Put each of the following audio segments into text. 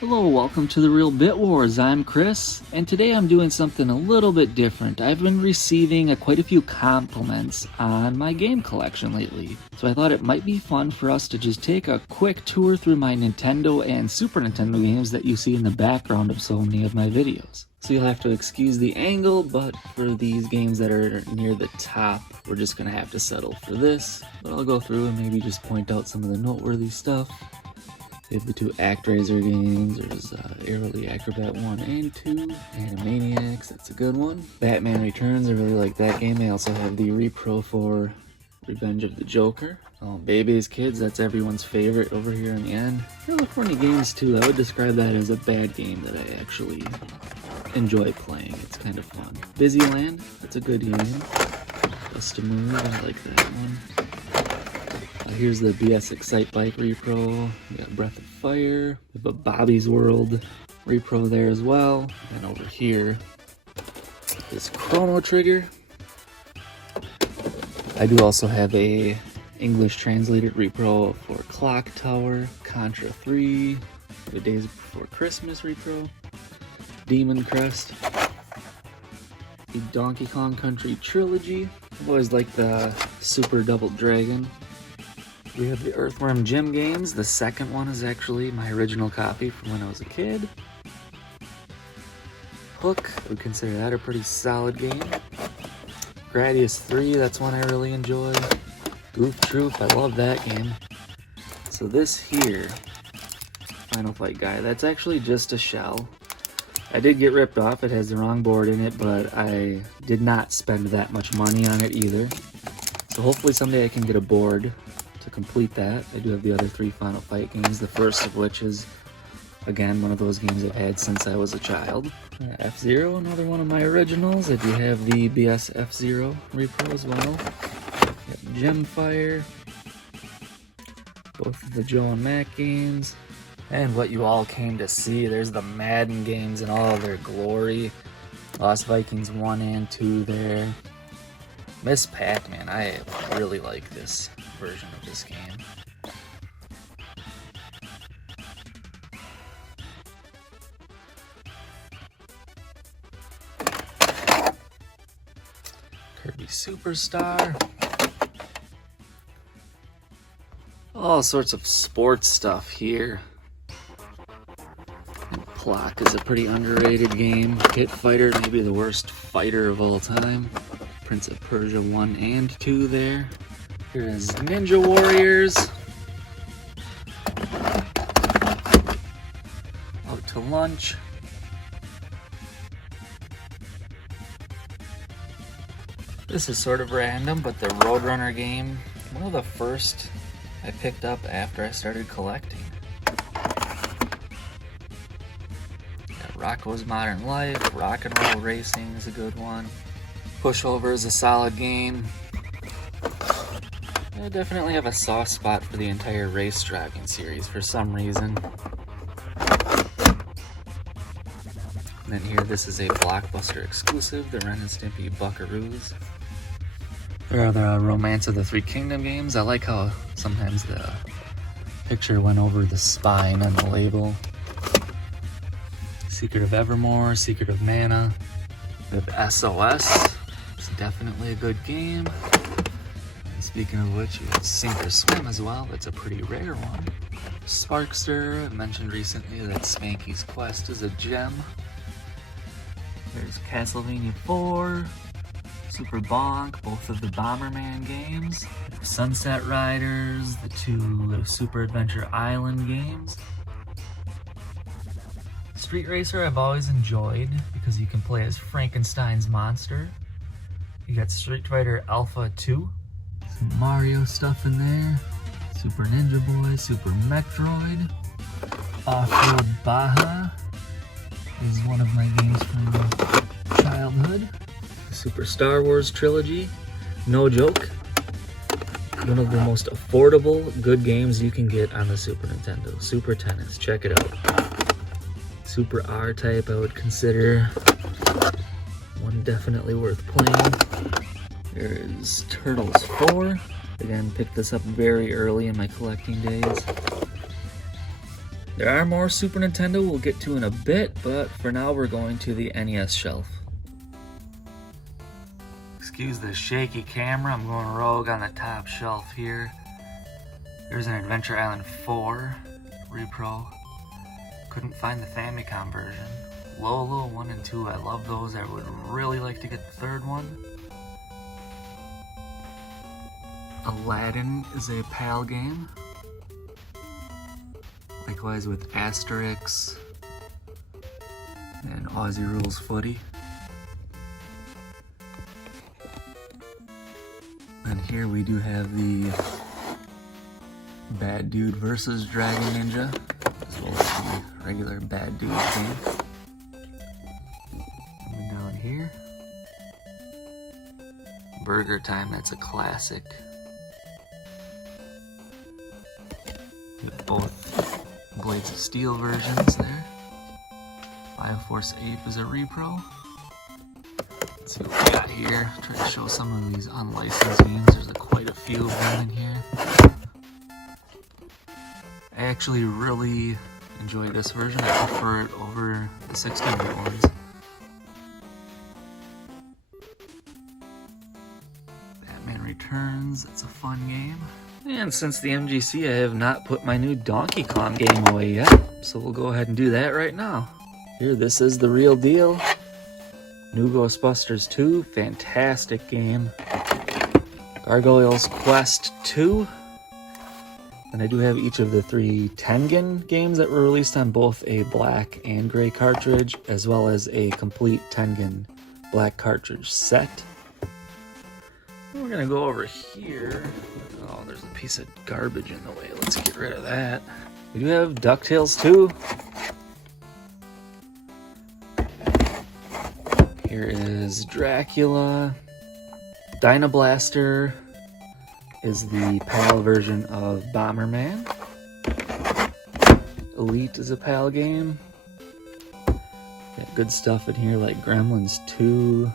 Hello, welcome to the Real Bit Wars. I'm Chris, and today I'm doing something a little bit different. I've been receiving quite a few compliments on my game collection lately, so I thought it might be fun for us to just take a quick tour through my Nintendo and Super Nintendo games that you see in the background of so many of my videos. So you'll have to excuse the angle, but for these games that are near the top, we're just going to have to settle for this. But I'll go through and maybe just point out some of the noteworthy stuff. We have the two ActRaiser games. There's Airly Acrobat 1 and 2. Animaniacs, that's a good one. Batman Returns, I really like that game. They also have the repro for Revenge of the Joker. Baby's Kids, that's everyone's favorite over here in the end. California Games 2, I would describe that as a bad game that I actually enjoy playing. It's kind of fun. Busyland, that's a good game. Custom Move, I like that one. Here's the BS Excite Bike repro. We got Breath of Fire. We have a Bobby's World repro there as well. And over here is Chrono Trigger. I do also have a English translated repro for Clock Tower, Contra 3, The Days Before Christmas repro, Demon Crest, the Donkey Kong Country Trilogy. I've always liked the Super Double Dragon. We have the Earthworm Jim games. The second one is actually my original copy from when I was a kid. Hook, I would consider that a pretty solid game. Gradius 3, that's one I really enjoy. Goof Troop, I love that game. So this here, Final Fight Guy, that's actually just a shell. I did get ripped off, it has the wrong board in it, but I did not spend that much money on it either. So hopefully someday I can get a board to complete that. I do have the other 3 Final Fight games, the first of which is, again, one of those games I've had since I was a child. F-Zero, another one of my originals. I do have the BS F-Zero repro as well. Gemfire, both of the Joe and Mac games. And what you all came to see, there's the Madden games in all their glory. Lost Vikings 1 and 2 there. Miss Pac-Man, I really like this version of this game. Kirby Superstar. All sorts of sports stuff here. And Plock is a pretty underrated game. Pit Fighter, maybe the worst fighter of all time. Prince of Persia 1 and 2 there. Here is Ninja Warriors. Out to Lunch. This is sort of random, but the Roadrunner game, one of the first I picked up after I started collecting. Got Rocko's Modern Life, Rock and Roll Racing is a good one. Pushover is a solid game. I definitely have a soft spot for the entire race driving series for some reason. And then here, this is a Blockbuster exclusive, the Ren and Stimpy Buckaroos. There are the Romance of the Three Kingdom games. I like how sometimes the picture went over the spine on the label. Secret of Evermore, Secret of Mana. We have SOS. It's definitely a good game. Speaking of which, you have Sink or Swim as well. That's a pretty rare one. Sparkster, I mentioned recently that Spanky's Quest is a gem. There's Castlevania 4, Super Bonk, both of the Bomberman games. Sunset Riders, the 2 Super Adventure Island games. Street Racer I've always enjoyed because you can play as Frankenstein's monster. You got Street Fighter Alpha 2. Some Mario stuff in there. Super Ninja Boy, Super Metroid. Off-Road Baja is one of my games from childhood. The Super Star Wars Trilogy, no joke. One of the most affordable good games you can get on the Super Nintendo. Super Tennis, check it out. Super R-Type I would consider one definitely worth playing. There's Turtles 4. Again, picked this up very early in my collecting days. There are more Super Nintendo we'll get to in a bit, but for now we're going to the NES shelf. Excuse the shaky camera, I'm going rogue on the top shelf here. There's an Adventure Island 4 repro. Couldn't find the Famicom version. Lolo 1 and 2, I love those. I would really like to get the third one. Aladdin is a PAL game. Likewise with Asterix and Aussie Rules Footy. And here we do have the Bad Dude versus Dragon Ninja, as well as the regular Bad Dude game. Coming down here, Burger Time, that's a classic. Get both Blades of Steel versions there. Bioforce Ape is a repro. Let's see what we got here. Try to show some of these unlicensed games. There's quite a few of them in here. I actually really enjoyed this version. I prefer it over the 16-bit ones. Batman Returns, it's a fun game. And since the MGC, I have not put my new Donkey Kong game away yet, so we'll go ahead and do that right now. Here, this is the real deal. New Ghostbusters 2, fantastic game. Gargoyles Quest 2. And I do have each of the 3 Tengen games that were released on both a black and gray cartridge, as well as a complete Tengen black cartridge set. And we're gonna go over here. Oh, there's a piece of garbage in the way. Let's get rid of that. We do have DuckTales 2. Here is Dracula. Dynablaster is the PAL version of Bomberman. Elite is a PAL game. Got good stuff in here like Gremlins 2,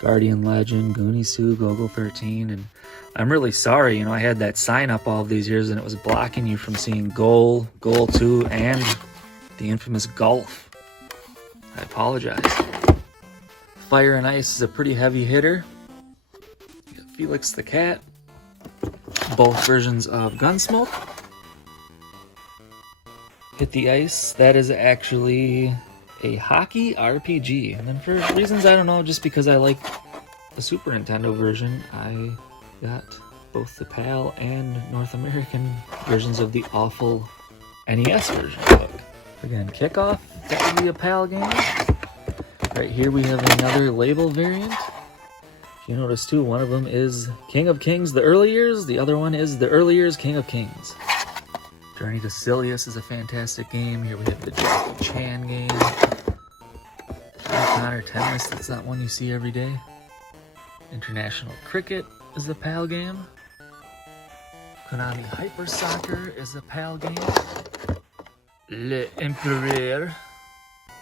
Guardian Legend, Goonies 2, Go-Go 13, and I'm really sorry, I had that sign up all of these years and it was blocking you from seeing Goal 2, and the infamous Golf. I apologize. Fire and Ice is a pretty heavy hitter. Felix the Cat, both versions of Gunsmoke. Hit the Ice, that is actually a hockey RPG. And then for reasons I don't know, just because I like the Super Nintendo version, I got both the PAL and North American versions of the awful NES version. Look. Again, Kickoff, that would be a PAL game. Right here we have another label variant. You notice too, one of them is King of Kings, the early years. The other one is the early years, King of Kings. Journey to Silius is a fantastic game. Here we have the Jackie Chan game. Connor Tennis, that's not one you see every day. International Cricket is a PAL game. Konami Hyper Soccer is a PAL game. Le Empereur,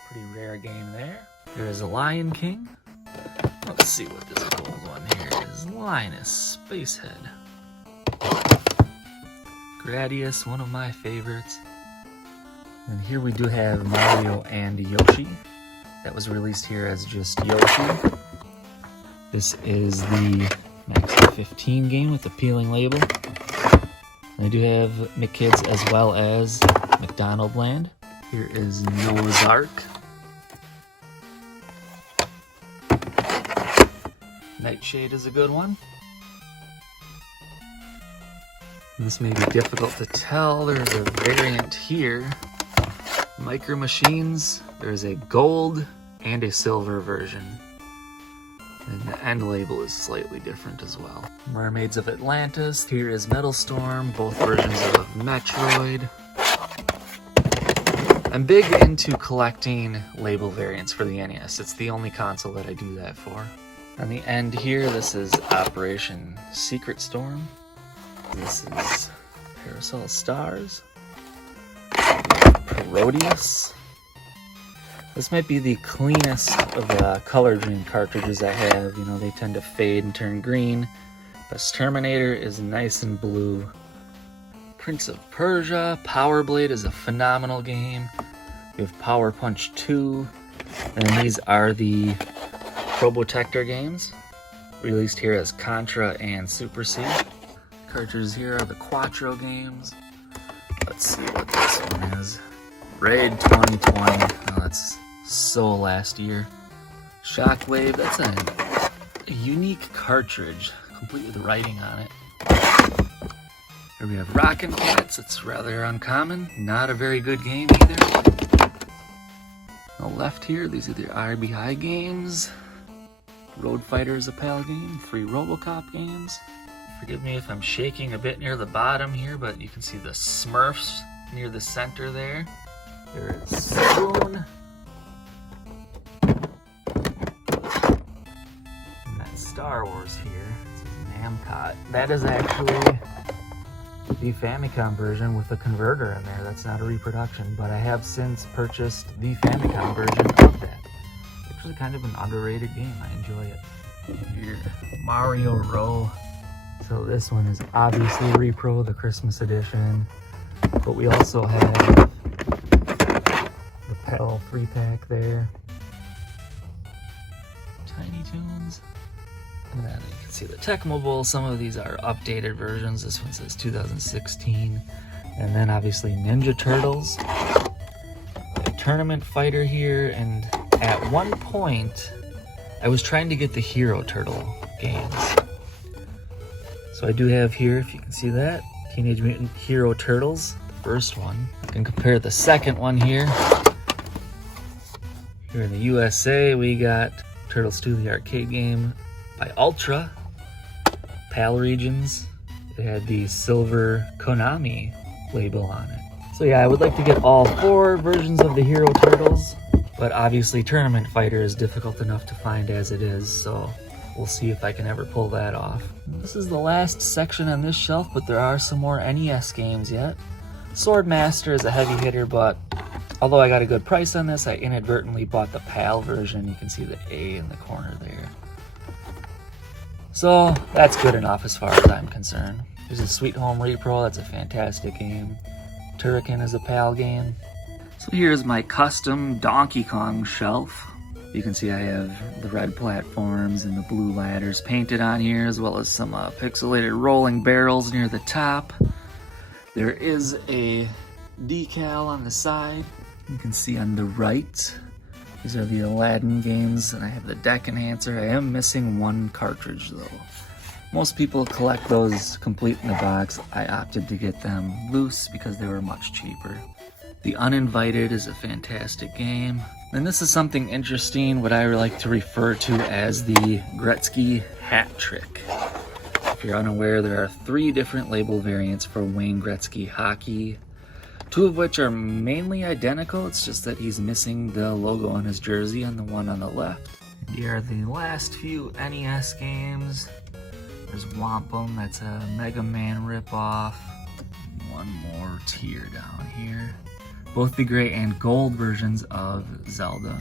pretty rare game there. There is a Lion King. Let's see what this gold one here is. Linus Spacehead. Gradius, one of my favorites. And here we do have Mario and Yoshi. That was released here as just Yoshi. This is the Max 15 game with the peeling label. And I do have McKids as well as McDonald Land. Here is Noah's Ark. Nightshade is a good one. This may be difficult to tell. There's a variant here. Micro Machines. There's a gold and a silver version. And the end label is slightly different as well. Mermaids of Atlantis. Here is Metal Storm, both versions of Metroid. I'm big into collecting label variants for the NES. It's the only console that I do that for. On the end here, this is Operation Secret Storm. This is Parasol Stars. Parodius. This might be the cleanest of the Color Dream cartridges I have. They tend to fade and turn green. But Terminator is nice and blue. Prince of Persia, Power Blade is a phenomenal game. We have Power Punch 2, and these are the Probotector games, released here as Contra and Super C. Cartridges here are the Quattro games. Let's see what this one is. Raid 2020, oh, that's so last year. Shockwave, that's a unique cartridge, complete with writing on it. Here we have Rockin' Cats, it's rather uncommon, not a very good game either. On the left here, these are the RBI games. Road Fighter is a PAL game, 3 Robocop games. Forgive me if I'm shaking a bit near the bottom here, but you can see the Smurfs near the center there. There is Spoon. And that's Star Wars here. This is Namcot. That is actually the Famicom version with the converter in there. That's not a reproduction, but I have since purchased the Famicom version of that. Actually kind of an underrated game. I enjoy it. Here, Mario Row. So this one is obviously Repro, the Christmas edition, but we also have the PAL 3-pack there. Tiny Toons. And then you can see the Tecmo Bowl. Some of these are updated versions. This one says 2016. And then obviously Ninja Turtles. A Tournament Fighter here. And at one point, I was trying to get the Hero Turtle games. So I do have here, if you can see that, Teenage Mutant Hero Turtles, the first one. I can compare the second one here. Here in the USA, we got Turtles 2, the arcade game by Ultra, PAL regions. It had the silver Konami label on it. So yeah, I would like to get all 4 versions of the Hero Turtles, but obviously Tournament Fighter is difficult enough to find as it is, so we'll see if I can ever pull that off. This is the last section on this shelf, but there are some more NES games yet. Swordmaster is a heavy hitter, but although I got a good price on this, I inadvertently bought the PAL version. You can see the A in the corner there. So that's good enough as far as I'm concerned. There's a Sweet Home Repro, that's a fantastic game. Turrican is a PAL game. So here's my custom Donkey Kong shelf. You can see I have the red platforms and the blue ladders painted on here, as well as some pixelated rolling barrels near the top. There is a decal on the side. You can see on the right, these are the Aladdin games, and I have the deck enhancer. I am missing 1 cartridge though. Most people collect those complete in the box. I opted to get them loose because they were much cheaper. The Uninvited is a fantastic game. And this is something interesting, what I like to refer to as the Gretzky hat trick. If you're unaware, there are 3 different label variants for Wayne Gretzky hockey, 2 of which are mainly identical. It's just that he's missing the logo on his jersey on the one on the left. And here are the last few NES games. There's Wampum, that's a Mega Man ripoff. One more tier down here. Both the gray and gold versions of Zelda.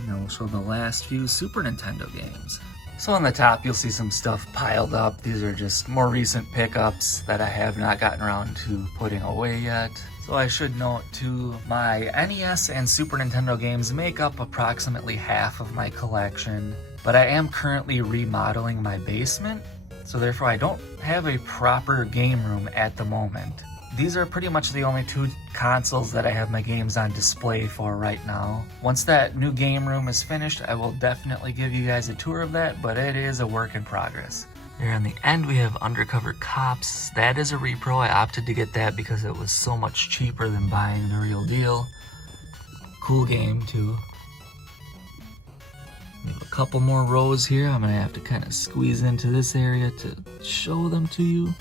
And then we'll show the last few Super Nintendo games. So on the top you'll see some stuff piled up. These are just more recent pickups that I have not gotten around to putting away yet. So I should note too, my NES and Super Nintendo games make up approximately half of my collection, but I am currently remodeling my basement. So therefore I don't have a proper game room at the moment. These are pretty much the only 2 consoles that I have my games on display for right now. Once that new game room is finished, I will definitely give you guys a tour of that, but it is a work in progress. There on the end we have Undercover Cops. That is a repro. I opted to get that because it was so much cheaper than buying the real deal. Cool game too. We have a couple more rows here. I'm gonna have to kind of squeeze into this area to show them to you.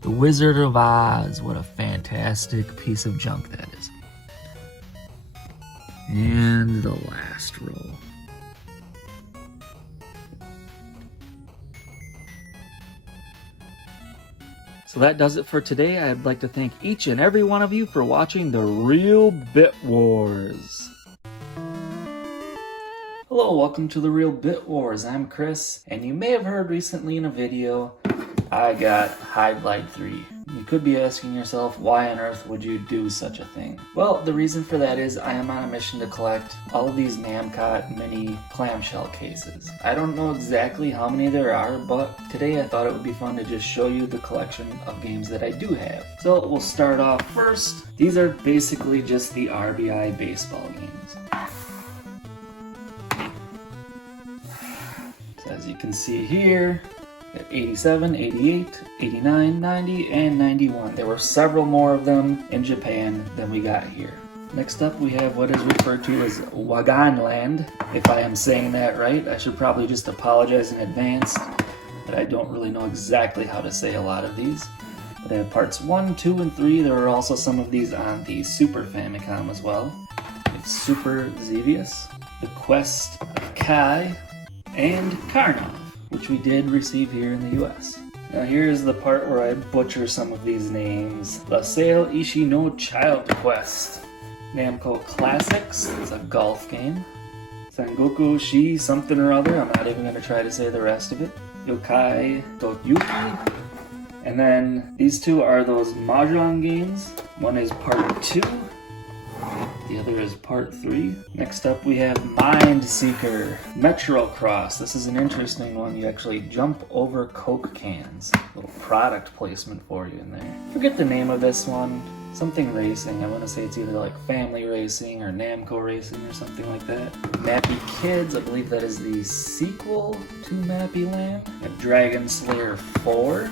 The Wizard of Oz, what a fantastic piece of junk that is. And the last row. So that does it for today. I'd like to thank each and every one of you for watching The Real Bit Wars. Hello, welcome to The Real Bit Wars. I'm Chris, and you may have heard recently in a video I got Hide Light 3. You could be asking yourself, why on earth would you do such a thing? Well, the reason for that is I am on a mission to collect all of these Namcot mini clamshell cases. I don't know exactly how many there are, but today I thought it would be fun to just show you the collection of games that I do have. So we'll start off first. These are basically just the RBI baseball games. So as you can see here, 87, 88, 89, 90, and 91. There were several more of them in Japan than we got here. Next up we have what is referred to as Waganland. If I am saying that right, I should probably just apologize in advance that I don't really know exactly how to say a lot of these. But I have parts 1, 2, and 3. There are also some of these on the Super Famicom as well. It's Super Xevious, The Quest of Kai, and Karnov, which we did receive here in the US. Now here's the part where I butcher some of these names. Lassalle Ishi no Child Quest. Namco Classics, it's a golf game. Sangoku Shi something or other, I'm not even going to try to say the rest of it. Yokai Tokyuki. And then these two are those Mahjong games. One is part 2. The other is part 3. Next up we have Mind Seeker, Metro Cross. This is an interesting one. You actually jump over Coke cans. Little product placement for you in there. Forget the name of this one. Something racing. I want to say it's either like Family Racing or Namco Racing or something like that. Mappy Kids, I believe that is the sequel to Mappy Land. Dragon Slayer 4.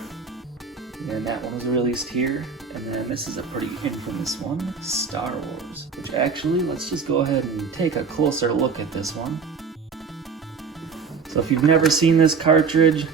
And that one was released here. And then this is a pretty infamous one, Star Wars. Which actually, let's just go ahead and take a closer look at this one. So if you've never seen this cartridge,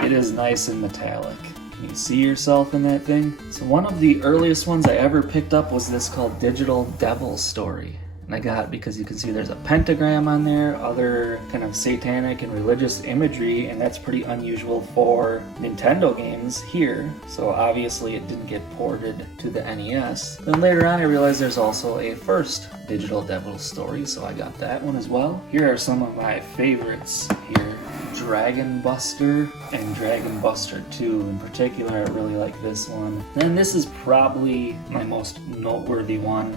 it is nice and metallic. Can you see yourself in that thing? So one of the earliest ones I ever picked up was this called Digital Devil Story. And I got it because you can see there's a pentagram on there, other kind of satanic and religious imagery, and that's pretty unusual for Nintendo games here, so obviously it didn't get ported to the NES. Then later on I realized there's also a first Digital Devil Story, so I got that one as well. Here are some of my favorites here. Dragon Buster and Dragon Buster 2 in particular. I really like this one. And this is probably my most noteworthy one.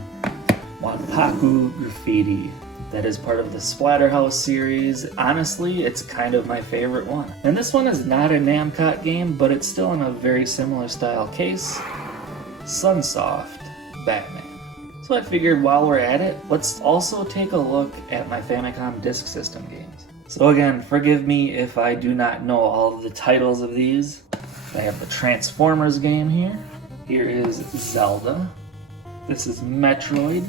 Wanpaku Graffiti. That is part of the Splatterhouse series. Honestly, it's kind of my favorite one. And this one is not a Namcot game, but it's still in a very similar style case. Sunsoft Batman. So I figured while we're at it, let's also take a look at my Famicom Disk System games. So again, forgive me if I do not know all of the titles of these. I have the Transformers game here. Here is Zelda. This is Metroid.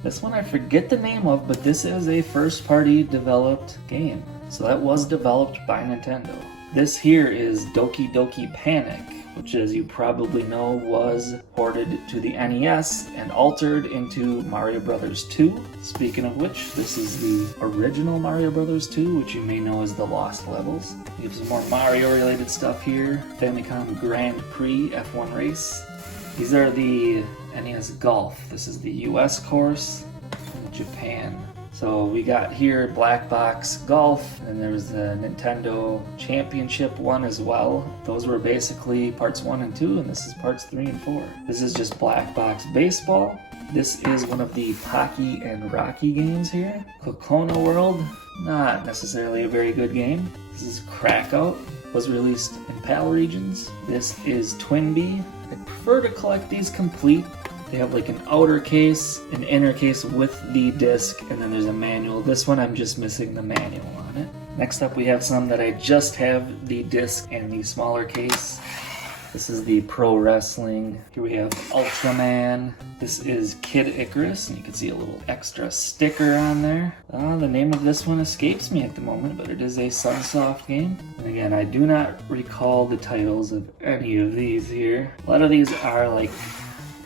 This one I forget the name of, but this is a first-party developed game. So that was developed by Nintendo. This here is Doki Doki Panic, which as you probably know was ported to the NES and altered into Mario Bros. 2. Speaking of which, this is the original Mario Bros. 2, which you may know as the Lost Levels. We have some more Mario-related stuff here. Famicom Grand Prix F1 Race. These are the NES Golf. This is the US course and Japan. So we got here Black Box Golf, and there was the Nintendo Championship one as well. Those were basically parts 1 and 2, and this is parts 3 and 4. This is just Black Box Baseball. This is one of the Pocky and Rocky games here. Kokona World, not necessarily a very good game. This is Crackout, was released in PAL regions. This is Twinbee. I prefer to collect these complete. They have like an outer case, an inner case with the disc, and then there's a manual. This one I'm just missing the manual on it. Next up we have some that I just have the disc and the smaller case. This is the Pro Wrestling. Here we have Ultraman. This is Kid Icarus, and you can see a little extra sticker on there. The name of this one escapes me at the moment, but it is a Sunsoft game. And again, I do not recall the titles of any of these here. A lot of these are like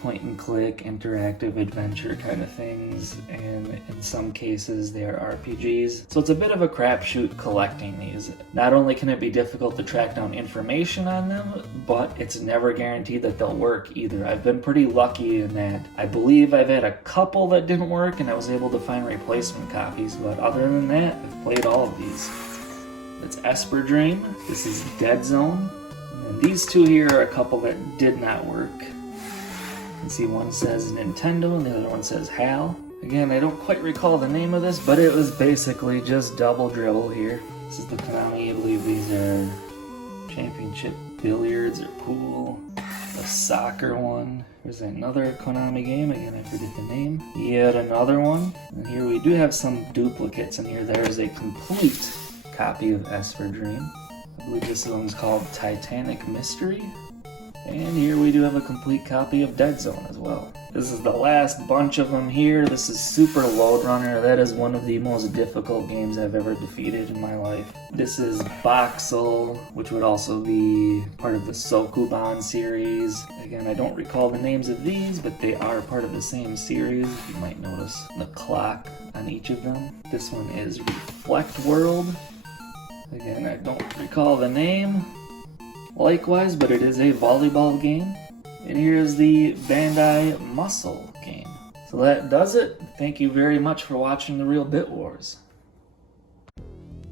point and click, interactive adventure kind of things, and in some cases they are RPGs. So it's a bit of a crapshoot collecting these. Not only can it be difficult to track down information on them, but it's never guaranteed that they'll work either. I've been pretty lucky in that I believe I've had a couple that didn't work and I was able to find replacement copies, but other than that, I've played all of these. That's Esper Dream. This is Dead Zone. And these two here are a couple that did not work. You can see one says Nintendo and the other one says HAL. Again, I don't quite recall the name of this, but it was basically just double dribble here. This is the Konami. I believe these are championship billiards or pool. A soccer one. There's another Konami game. Again, I forget the name. Yet another one. And here we do have some duplicates in here. There's a complete copy of S for Dream. I believe this one's called Titanic Mystery. And here we do have a complete copy of Dead Zone as well. This is the last bunch of them here. This is Super Load Runner. That is one of the most difficult games I've ever defeated in my life. This is Boxel, which would also be part of the Sokuban series. Again, I don't recall the names of these, but they are part of the same series. You might notice the clock on each of them. This one is Reflect World. Again, I don't recall the name. Likewise, but it is a volleyball game. And here's the Bandai Muscle game. So that does it. Thank you very much for watching The Real Bit Wars.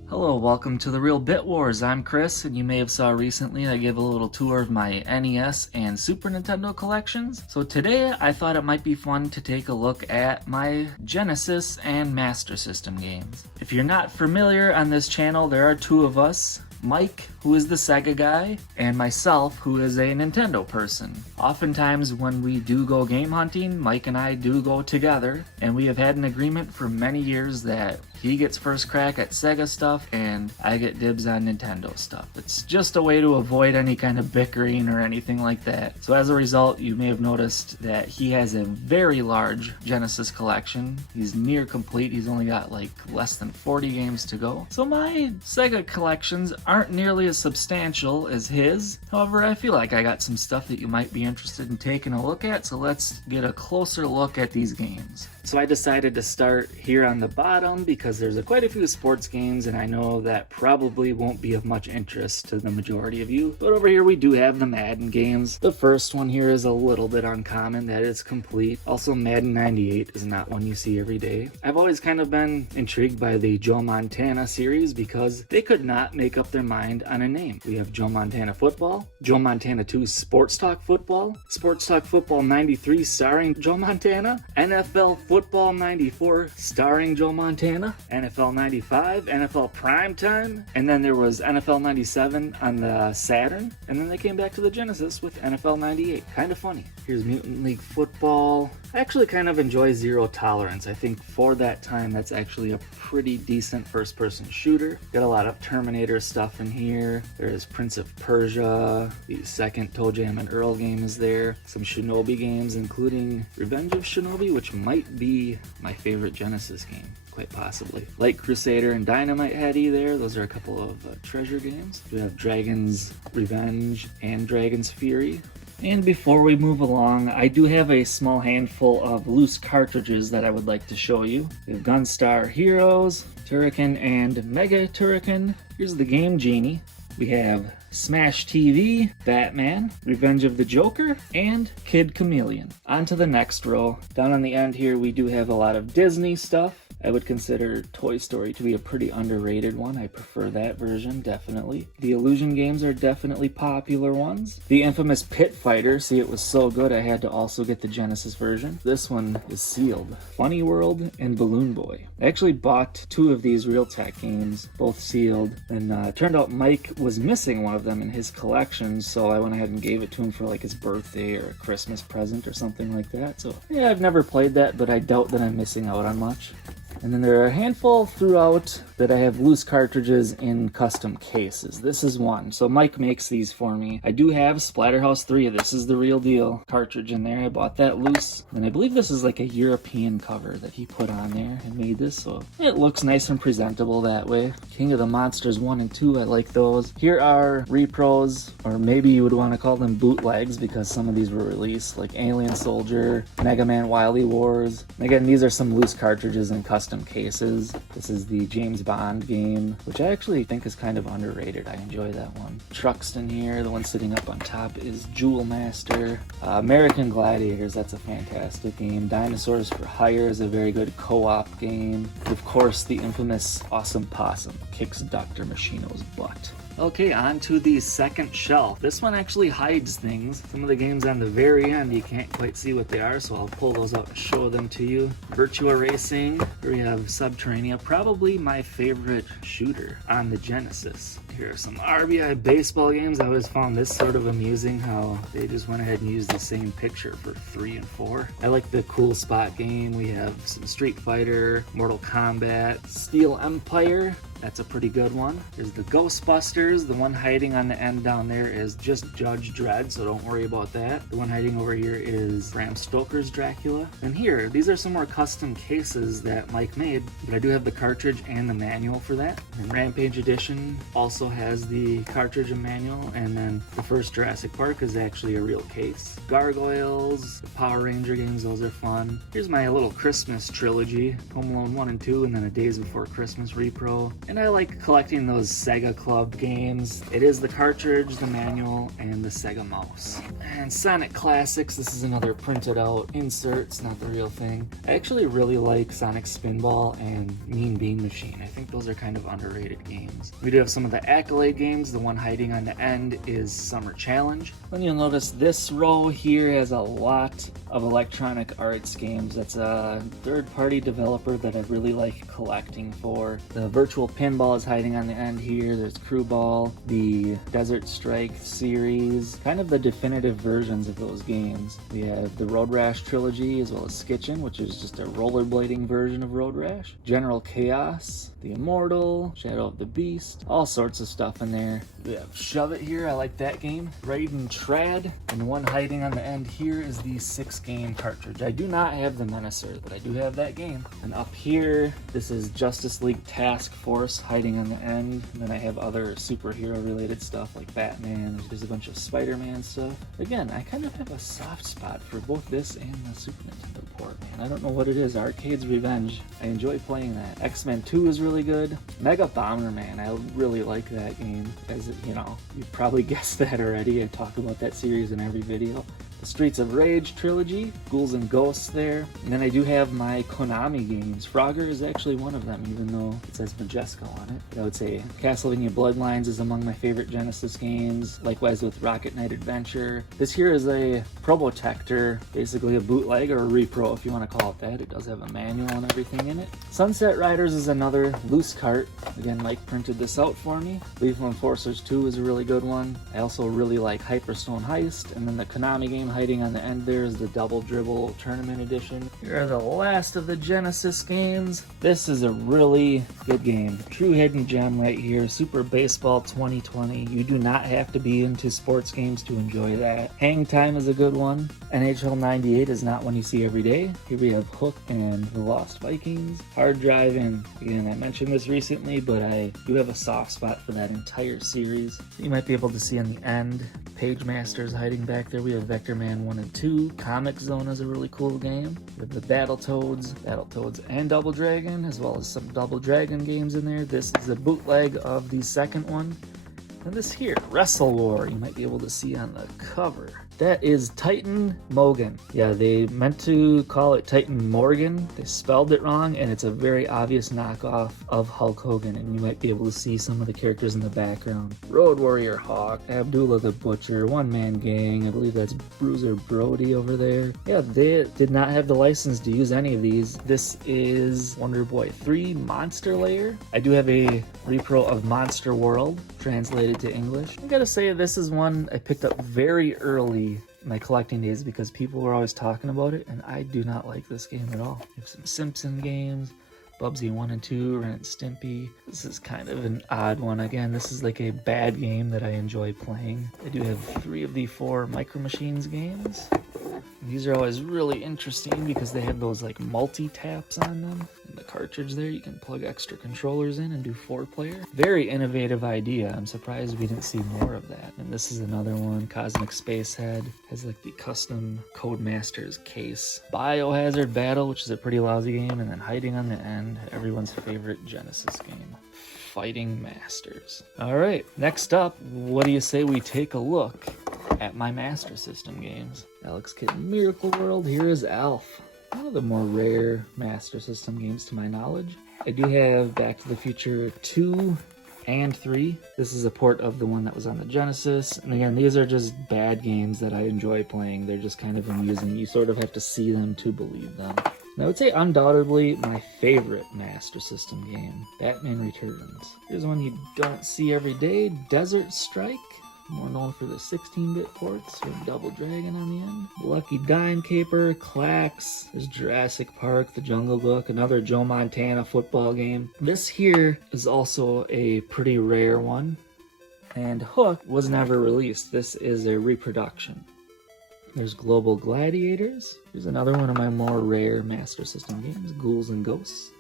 Hello, welcome to The Real Bit Wars. I'm Chris, and you may have saw recently I gave a little tour of my NES and Super Nintendo collections. So today I thought it might be fun to take a look at my Genesis and Master System games. If you're not familiar on this channel, there are two of us. Mike, who is the Sega guy, and myself, who is a Nintendo person. Oftentimes when we do go game hunting, Mike and I do go together, and we have had an agreement for many years that he gets first crack at Sega stuff and I get dibs on Nintendo stuff. It's just a way to avoid any kind of bickering or anything like that. So as a result, you may have noticed that he has a very large Genesis collection. He's near complete. He's only got like less than 40 games to go. So my Sega collections aren't nearly as substantial as his. However, I feel like I got some stuff that you might be interested in taking a look at, so let's get a closer look at these games. So I decided to start here on the bottom because there's quite a few sports games and I know that probably won't be of much interest to the majority of you. But over here we do have the Madden games. The first one here is a little bit uncommon, that is complete. Also Madden 98 is not one you see every day. I've always kind of been intrigued by the Joe Montana series because they could not make up their mind on a name. We have Joe Montana Football, Joe Montana 2 Sports Talk Football, Sports Talk Football 93 starring Joe Montana, NFL Football 94 starring Joe Montana, NFL 95, NFL Primetime, and then there was NFL 97 on the Saturn, and then they came back to the Genesis with NFL 98. Kind of funny. Here's Mutant League Football. I actually kind of enjoy Zero Tolerance. I think for that time that's actually a pretty decent first-person shooter. Got a lot of Terminator stuff in here. There's Prince of Persia. The second Toe Jam and Earl game is there. Some Shinobi games, including Revenge of Shinobi, which might be my favorite Genesis game. Quite possibly. Light Crusader and Dynamite Heady there. Those are a couple of treasure games. We have Dragon's Revenge and Dragon's Fury. And before we move along, I do have a small handful of loose cartridges that I would like to show you. We have Gunstar Heroes, Turrican, and Mega Turrican. Here's the Game Genie. We have Smash TV, Batman, Revenge of the Joker, and Kid Chameleon. On to the next row. Down on the end here, we do have a lot of Disney stuff. I would consider Toy Story to be a pretty underrated one. I prefer that version, definitely. The Illusion games are definitely popular ones. The infamous Pit Fighter, see, it was so good I had to also get the Genesis version. This one is sealed. Funny World and Balloon Boy. I actually bought two of these Realtek games, both sealed, and turned out Mike was missing one of them in his collection, so I went ahead and gave it to him for like his birthday or a Christmas present or something like that. So yeah, I've never played that, but I doubt that I'm missing out on much. And then there are a handful throughout that I have loose cartridges in custom cases. This is one. So Mike makes these for me. I do have Splatterhouse 3. This is the real deal cartridge in there. I bought that loose. And I believe this is like a European cover that he put on there and made this. So it looks nice and presentable that way. King of the Monsters 1 and 2. I like those. Here are repros, or maybe you would want to call them bootlegs because some of these were released, like Alien Soldier, Mega Man Wily Wars. And again, these are some loose cartridges in custom cases. This is the James Bond game, which I actually think is kind of underrated. I enjoy that one. Truxton here, the one sitting up on top is Jewel Master. American Gladiators, that's a fantastic game. Dinosaurs for Hire is a very good co-op game. Of course, the infamous Awesome Possum kicks Dr. Machino's butt. Okay, on to the second shelf. This one actually hides things. Some of the games on the very end, you can't quite see what they are, so I'll pull those out and show them to you. Virtua Racing, here we have Subterranea, probably my favorite shooter on the Genesis. Here are some RBI baseball games. I always found this sort of amusing how they just went ahead and used the same picture for 3 and 4. I like the Cool Spot game. We have some Street Fighter, Mortal Kombat, Steel Empire. That's a pretty good one. There's the Ghostbusters. The one hiding on the end down there is just Judge Dredd, so don't worry about that. The one hiding over here is Bram Stoker's Dracula. And here, these are some more custom cases that Mike made, but I do have the cartridge and the manual for that. And Rampage Edition also has the cartridge and manual, and then the first Jurassic Park is actually a real case. Gargoyles, the Power Ranger games, those are fun. Here's my little Christmas trilogy, Home Alone 1 and 2, and then a Days Before Christmas repro. And I like collecting those Sega Club games. It is the cartridge, the manual, and the Sega mouse. And Sonic Classics, this is another printed out insert, it's not the real thing. I actually really like Sonic Spinball and Mean Bean Machine. I think those are kind of underrated games. We do have some of the Accolade games. The one hiding on the end is Summer Challenge. Then you'll notice this row here has a lot of Electronic Arts games. That's a third-party developer that I really like collecting for. The Virtual Pinball is hiding on the end here. There's Crew Ball, the Desert Strike series, kind of the definitive versions of those games. We have the Road Rash trilogy as well as Skitchin, which is just a rollerblading version of Road Rash. General Chaos, The Immortal, Shadow of the Beast, all sorts of stuff in there. We have Shove It here, I like that game. Raiden Trad, and the one hiding on the end here is the 6-game cartridge. I do not have the Menacer, but I do have that game. And up here, this is Justice League Task Force hiding on the end. And then I have other superhero related stuff like Batman. There's a bunch of Spider-Man stuff. Again, I kind of have a soft spot for both this and the Super Nintendo port, man. I don't know what it is. Arcade's Revenge. I enjoy playing that. X-Men 2 is really good. Mega Bomberman, I really like that game. As you know, you probably guessed that already. I talk about that series in every video. The Streets of Rage trilogy, Ghouls and Ghosts there. And then I do have my Konami games. Frogger is actually one of them, even though it says Majesco on it. But I would say Castlevania Bloodlines is among my favorite Genesis games. Likewise with Rocket Knight Adventure. This here is a Probotector, basically a bootleg or a repro if you want to call it that. It does have a manual and everything in it. Sunset Riders is another loose cart. Again, Mike printed this out for me. Lethal Enforcers 2 is a really good one. I also really like Hyperstone Heist, and then the Konami game hiding on the end there is the Double Dribble Tournament Edition. Here are the last of the Genesis games. This is a really good game. True hidden gem right here. Super Baseball 2020. You do not have to be into sports games to enjoy that. Hang Time is a good one. NHL 98 is not one you see every day. Here we have Hook and the Lost Vikings. Hard Drive, and again, I mentioned this recently, but I do have a soft spot for that entire series. You might be able to see on the end, Page Masters hiding back there. We have Vector Man 1 and 2. Comic Zone is a really cool game. With the Battletoads and Double Dragon, as well as some Double Dragon games in there. This is a bootleg of the second one. And this here, Wrestle War, you might be able to see on the cover. That is Titan Mogan. Yeah, they meant to call it Titan Morgan. They spelled it wrong, and it's a very obvious knockoff of Hulk Hogan, and you might be able to see some of the characters in the background. Road Warrior Hawk, Abdullah the Butcher, One Man Gang, I believe that's Bruiser Brody over there. Yeah, they did not have the license to use any of these. This is Wonder Boy 3 Monster Lair. I do have a repro of Monster World, translated to English. I gotta say, this is one I picked up very early my collecting days because people were always talking about it, and I do not like this game at all. We have some Simpson games, Bubsy 1 and 2, Ren and Stimpy. This is kind of an odd one. Again, this is like a bad game that I enjoy playing. I do have 3 of the 4 Micro Machines games. These are always really interesting because they have those like multi-taps on them. In the cartridge there, you can plug extra controllers in and do 4-player. Very innovative idea. I'm surprised we didn't see more of that. And this is another one, Cosmic Spacehead. Has like the custom Codemasters case. Biohazard Battle, which is a pretty lousy game. And then hiding on the end, everyone's favorite Genesis game, Fighting Masters. All right, next up, what do you say we take a look at my Master System games? Alex Kidd Miracle World, here is Alf. One of the more rare Master System games to my knowledge. I do have Back to the Future 2 and 3. This is a port of the one that was on the Genesis. And again, these are just bad games that I enjoy playing. They're just kind of amusing. You sort of have to see them to believe them. And I would say undoubtedly my favorite Master System game, Batman Returns. Here's one you don't see every day, Desert Strike. More known for the 16-bit ports with Double Dragon on the end. Lucky Dime Caper, Clax, there's Jurassic Park, The Jungle Book, another Joe Montana football game. This here is also a pretty rare one. And Hook was never released. This is a reproduction. There's Global Gladiators. Here's another one of my more rare Master System games, Ghouls and Ghosts.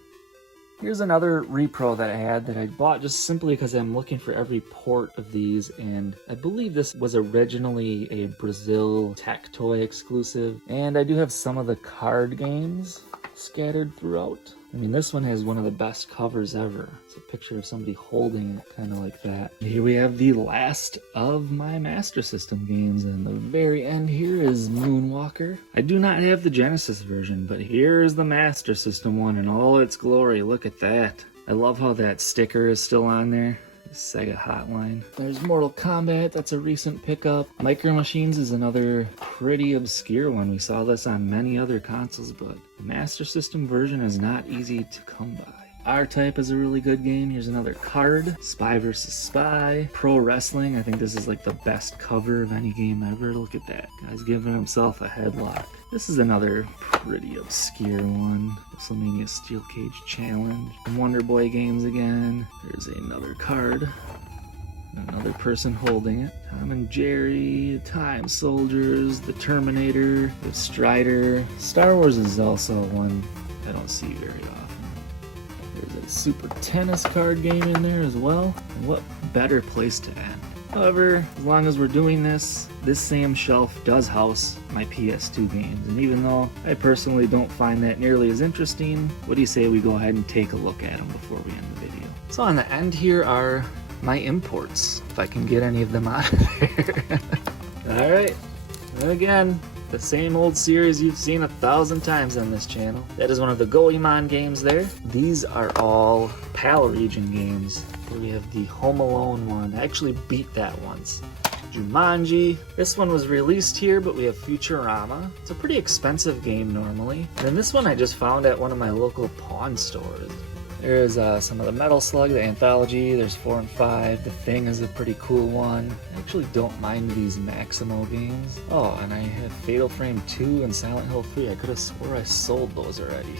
Here's another repro that I had that I bought just simply because I'm looking for every port of these, and I believe this was originally a Brazil Tech Toy exclusive, and I do have some of the card games scattered throughout. I mean, this one has one of the best covers ever. It's a picture of somebody holding it, kind of like that. Here we have the last of my Master System games, and the very end here is Moonwalker. I do not have the Genesis version, but here is the Master System one in all its glory. Look at that. I love how that sticker is still on there. Sega Hotline. There's Mortal Kombat, that's a recent pickup. Micro Machines is another pretty obscure one. We saw this on many other consoles, but the Master System version is not easy to come by. R-Type is a really good game. Here's another card. Spy vs. Spy. Pro Wrestling. I think this is like the best cover of any game ever. Look at that. Guy's giving himself a headlock. This is another pretty obscure one. WrestleMania Steel Cage Challenge. Wonder Boy games again. There's another card. Another person holding it. Tom and Jerry, Time Soldiers, The Terminator, The Strider. Star Wars is also one I don't see very often. There's a Super Tennis card game in there as well. And what better place to end? However, as long as we're doing this same shelf does house my PS2 games. And even though I personally don't find that nearly as interesting, what do you say we go ahead and take a look at them before we end the video? So on the end here are my imports, if I can get any of them out of there. Alright, again, the same old series you've seen 1,000 times on this channel. That is one of the Goemon games there. These are all PAL region games. Here we have the Home Alone one. I actually beat that once. Jumanji. This one was released here, but we have Futurama. It's a pretty expensive game normally. And then this one I just found at one of my local pawn stores. There's some of the Metal Slug, the Anthology, there's 4 and 5, The Thing is a pretty cool one. I actually don't mind these Maximo games. Oh, and I have Fatal Frame 2 and Silent Hill 3. I could have swore I sold those already.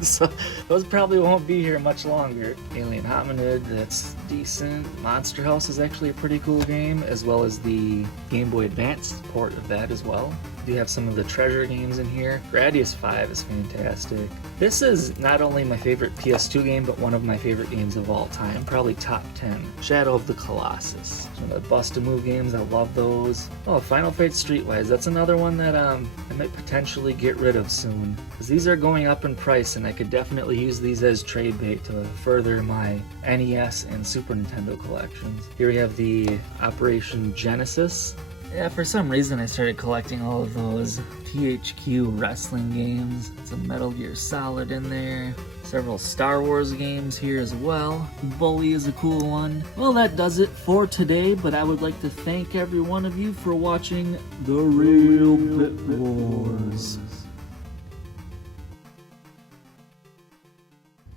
So those probably won't be here much longer. Alien Hominid, that's decent. Monster House is actually a pretty cool game, as well as the Game Boy Advance port of that as well. We do have some of the treasure games in here. Gradius 5 is fantastic. This is not only my favorite PS2 game, but one of my favorite games of all time. Probably top 10. Shadow of the Colossus. Some of the Bust-A-Move games, I love those. Oh, Final Fight Streetwise. That's another one that I might potentially get rid of soon. Because these are going up in price, and I could definitely use these as trade bait to further my NES and Super Nintendo collections. Here we have the Operation Genesis. Yeah, for some reason I started collecting all of those THQ wrestling games. Some Metal Gear Solid in there. Several Star Wars games here as well. Bully is a cool one. Well, that does it for today, but I would like to thank every one of you for watching The Real Bit Wars.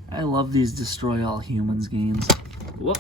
I love these Destroy All Humans games. Whoop.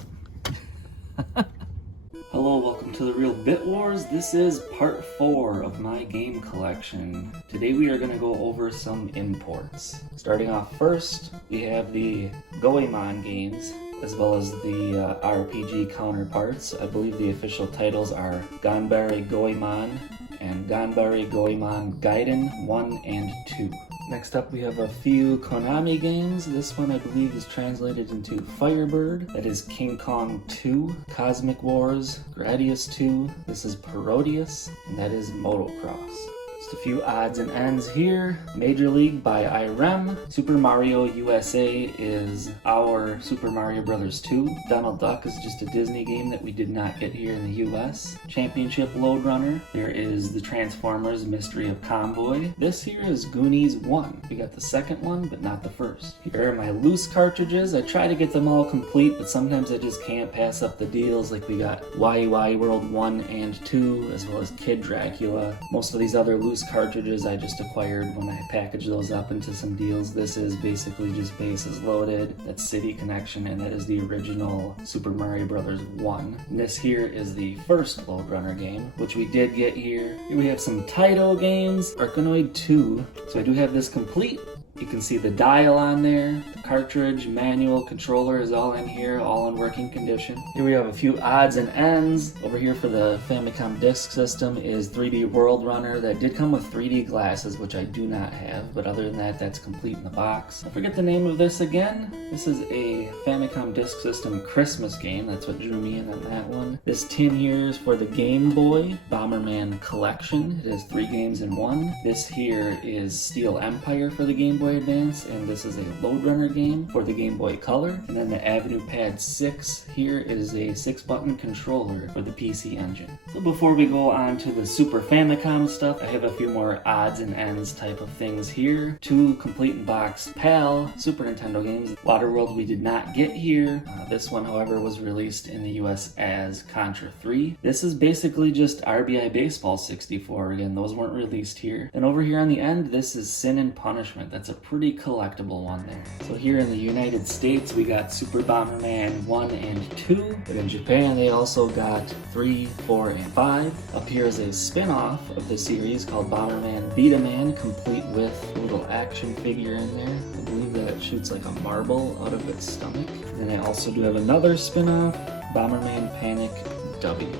Hello, welcome to The Real Bit Wars. This is part 4 of my game collection. Today we are going to go over some imports. Starting off first, we have the Goemon games, as well as the RPG counterparts. I believe the official titles are Ganbare Goemon and Ganbare Goemon Gaiden 1 and 2. Next up we have a few Konami games. This one I believe is translated into Firebird. That is King Kong 2, Cosmic Wars, Gradius 2. This is Parodius, and that is Motocross. Just a few odds and ends here. Major League by IREM. Super Mario USA is our Super Mario Bros. 2. Donald Duck is just a Disney game that we did not get here in the US. Championship Load Runner. There is the Transformers Mystery of Convoy. This here is Goonies 1. We got the second one, but not the first. Here are my loose cartridges. I try to get them all complete, but sometimes I just can't pass up the deals. Like we got WiiWi World 1 and 2, as well as Kid Dracula. Most of these other loose cartridges I just acquired when I packaged those up into some deals. This is basically just bases loaded. That's City Connection, and that is the original Super Mario Bros. 1. And this here is the first Load Runner game, which we did get here. Here we have some Taito games, Arkanoid 2. So I do have this complete. You can see the dial on there, the cartridge, manual, controller is all in here, all in working condition. Here we have a few odds and ends. Over here for the Famicom disk system is 3D World Runner. That did come with 3D glasses, which I do not have, but other than that, that's complete in the box. I forget the name of this again. This is a Famicom disk system Christmas game. That's what drew me in on that one. This tin here is for the Game Boy Bomberman Collection. It has 3 games in 1. This here is Steel Empire for the Game Boy Advance, and this is a Load Runner game for the Game Boy Color. And then the Avenue Pad 6 here is a 6-button controller for the PC Engine. So before we go on to the Super Famicom stuff, I have a few more odds and ends type of things here. 2 complete in box PAL Super Nintendo games. Waterworld we did not get here. This one, however, was released in the US as Contra 3. This is basically just RBI Baseball 64. Again, those weren't released here. And over here on the end, this is Sin and Punishment. That's a pretty collectible one there. So here in the United States, we got Super Bomberman 1 and 2, but in Japan they also got 3, 4, and 5. Up here is a spin-off of the series called Bomberman Beat-A-Man, complete with a little action figure in there. I believe that it shoots like a marble out of its stomach. And then I also do have another spin-off, Bomberman Panic W.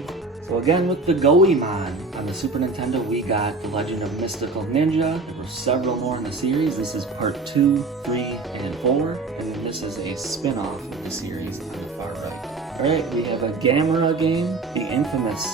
So again, with the Goemon on the Super Nintendo, we got The Legend of Mystical Ninja. There were several more in the series. This is part 2, 3, and 4. And then this is a spin-off of the series on the far right. Alright, we have a Gamera game, the infamous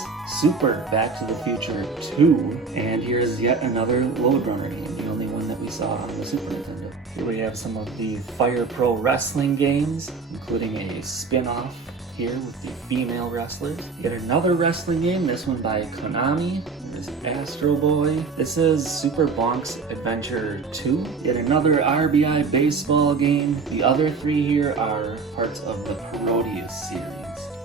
Super Back to the Future 2. And here's yet another Load Runner game, the only one that we saw on the Super Nintendo. Here we have some of the Fire Pro Wrestling games, including a spin-off here with the female wrestlers. Yet another wrestling game, this one by Konami. There's Astro Boy. This is Super Bonk's Adventure 2. Yet another RBI baseball game. The other 3 here are parts of the Parodius series.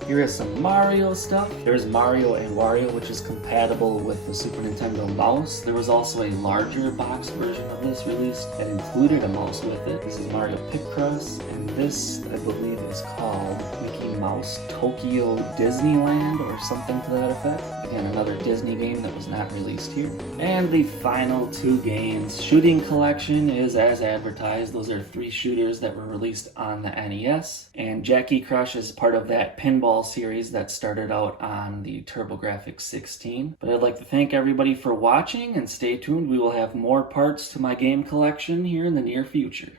Here is some Mario stuff. There's Mario and Wario, which is compatible with the Super Nintendo mouse. There was also a larger box version of this released that included a mouse with it. This is Mario Picross, and this, I believe, is called Mickey Mouse Tokyo Disneyland or something to that effect. Again, another Disney game that was not released here. And the final 2 games. Shooting Collection is as advertised. Those are 3 shooters that were released on the NES. And Jackie Crush is part of that pinball series that started out on the TurboGrafx-16. But I'd like to thank everybody for watching, and stay tuned. We will have more parts to my game collection here in the near future.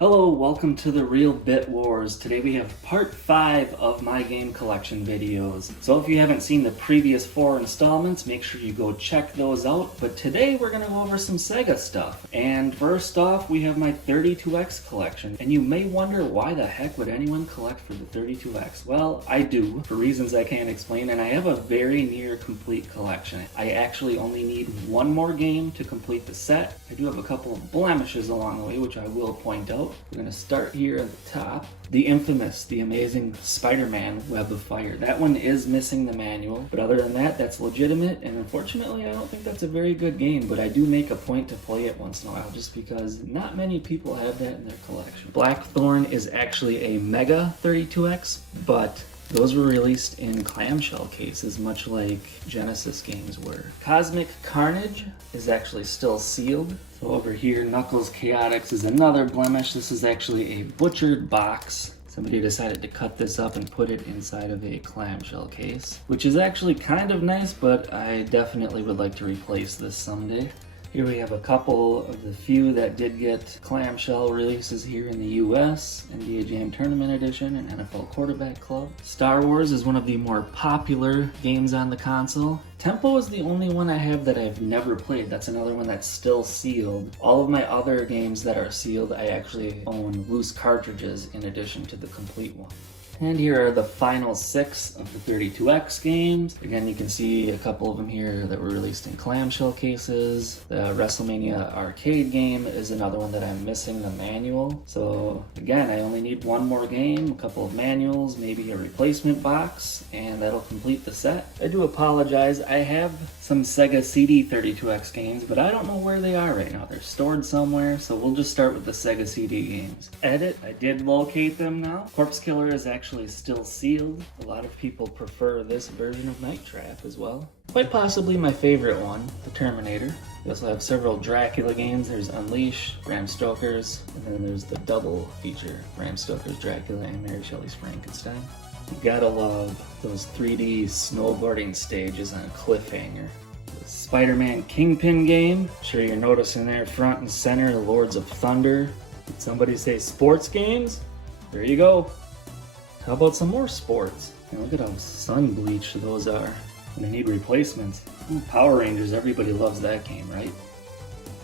Hello, welcome to the Real Bit Wars. Today we have part 5 of my game collection videos. So if you haven't seen the previous 4 installments, make sure you go check those out. But today we're going to go over some Sega stuff. And first off, we have my 32X collection. And you may wonder, why the heck would anyone collect for the 32X? Well, I do, for reasons I can't explain, and I have a very near complete collection. I actually only need 1 more game to complete the set. I do have a couple of blemishes along the way, which I will point out. We're going to start here at the top. The infamous, the amazing Spider-Man Web of Fire. That one is missing the manual, but other than that, that's legitimate, and unfortunately I don't think that's a very good game, but I do make a point to play it once in a while, just because not many people have that in their collection. Blackthorn is actually a Mega 32X, but those were released in clamshell cases, much like Genesis games were. Cosmic Carnage is actually still sealed. So over here, Knuckles Chaotix is another blemish. This is actually a butchered box. Somebody decided to cut this up and put it inside of a clamshell case, which is actually kind of nice, but I definitely would like to replace this someday. Here we have a couple of the few that did get clamshell releases here in the US. NBA Jam Tournament Edition and NFL Quarterback Club. Star Wars is one of the more popular games on the console. Tempo is the only one I have that I've never played. That's another one that's still sealed. All of my other games that are sealed, I actually own loose cartridges in addition to the complete one. And here are the final 6 of the 32X games. Again, you can see a couple of them here that were released in clamshell cases. The WrestleMania arcade game is another one that I'm missing the manual. So again, I only need one more game, a couple of manuals, maybe a replacement box, and that'll complete the set. I do apologize. I have some Sega CD 32X games, but I don't know where they are right now. They're stored somewhere, so we'll just start with the Sega CD games. Edit, I did locate them now. Corpse Killer is actually still sealed. A lot of people prefer this version of Night Trap as well. Quite possibly my favorite one, the Terminator. We also have several Dracula games. There's Unleash, Bram Stoker's, and then there's the double feature, Bram Stoker's Dracula and Mary Shelley's Frankenstein. You gotta love those 3D snowboarding stages on Cliffhanger. The Spider-Man Kingpin game. Sure you're noticing there front and center, Lords of Thunder. Did somebody say sports games? There you go. How about some more sports? And look at how sun-bleached those are. And they need replacements. Ooh, Power Rangers, everybody loves that game, right?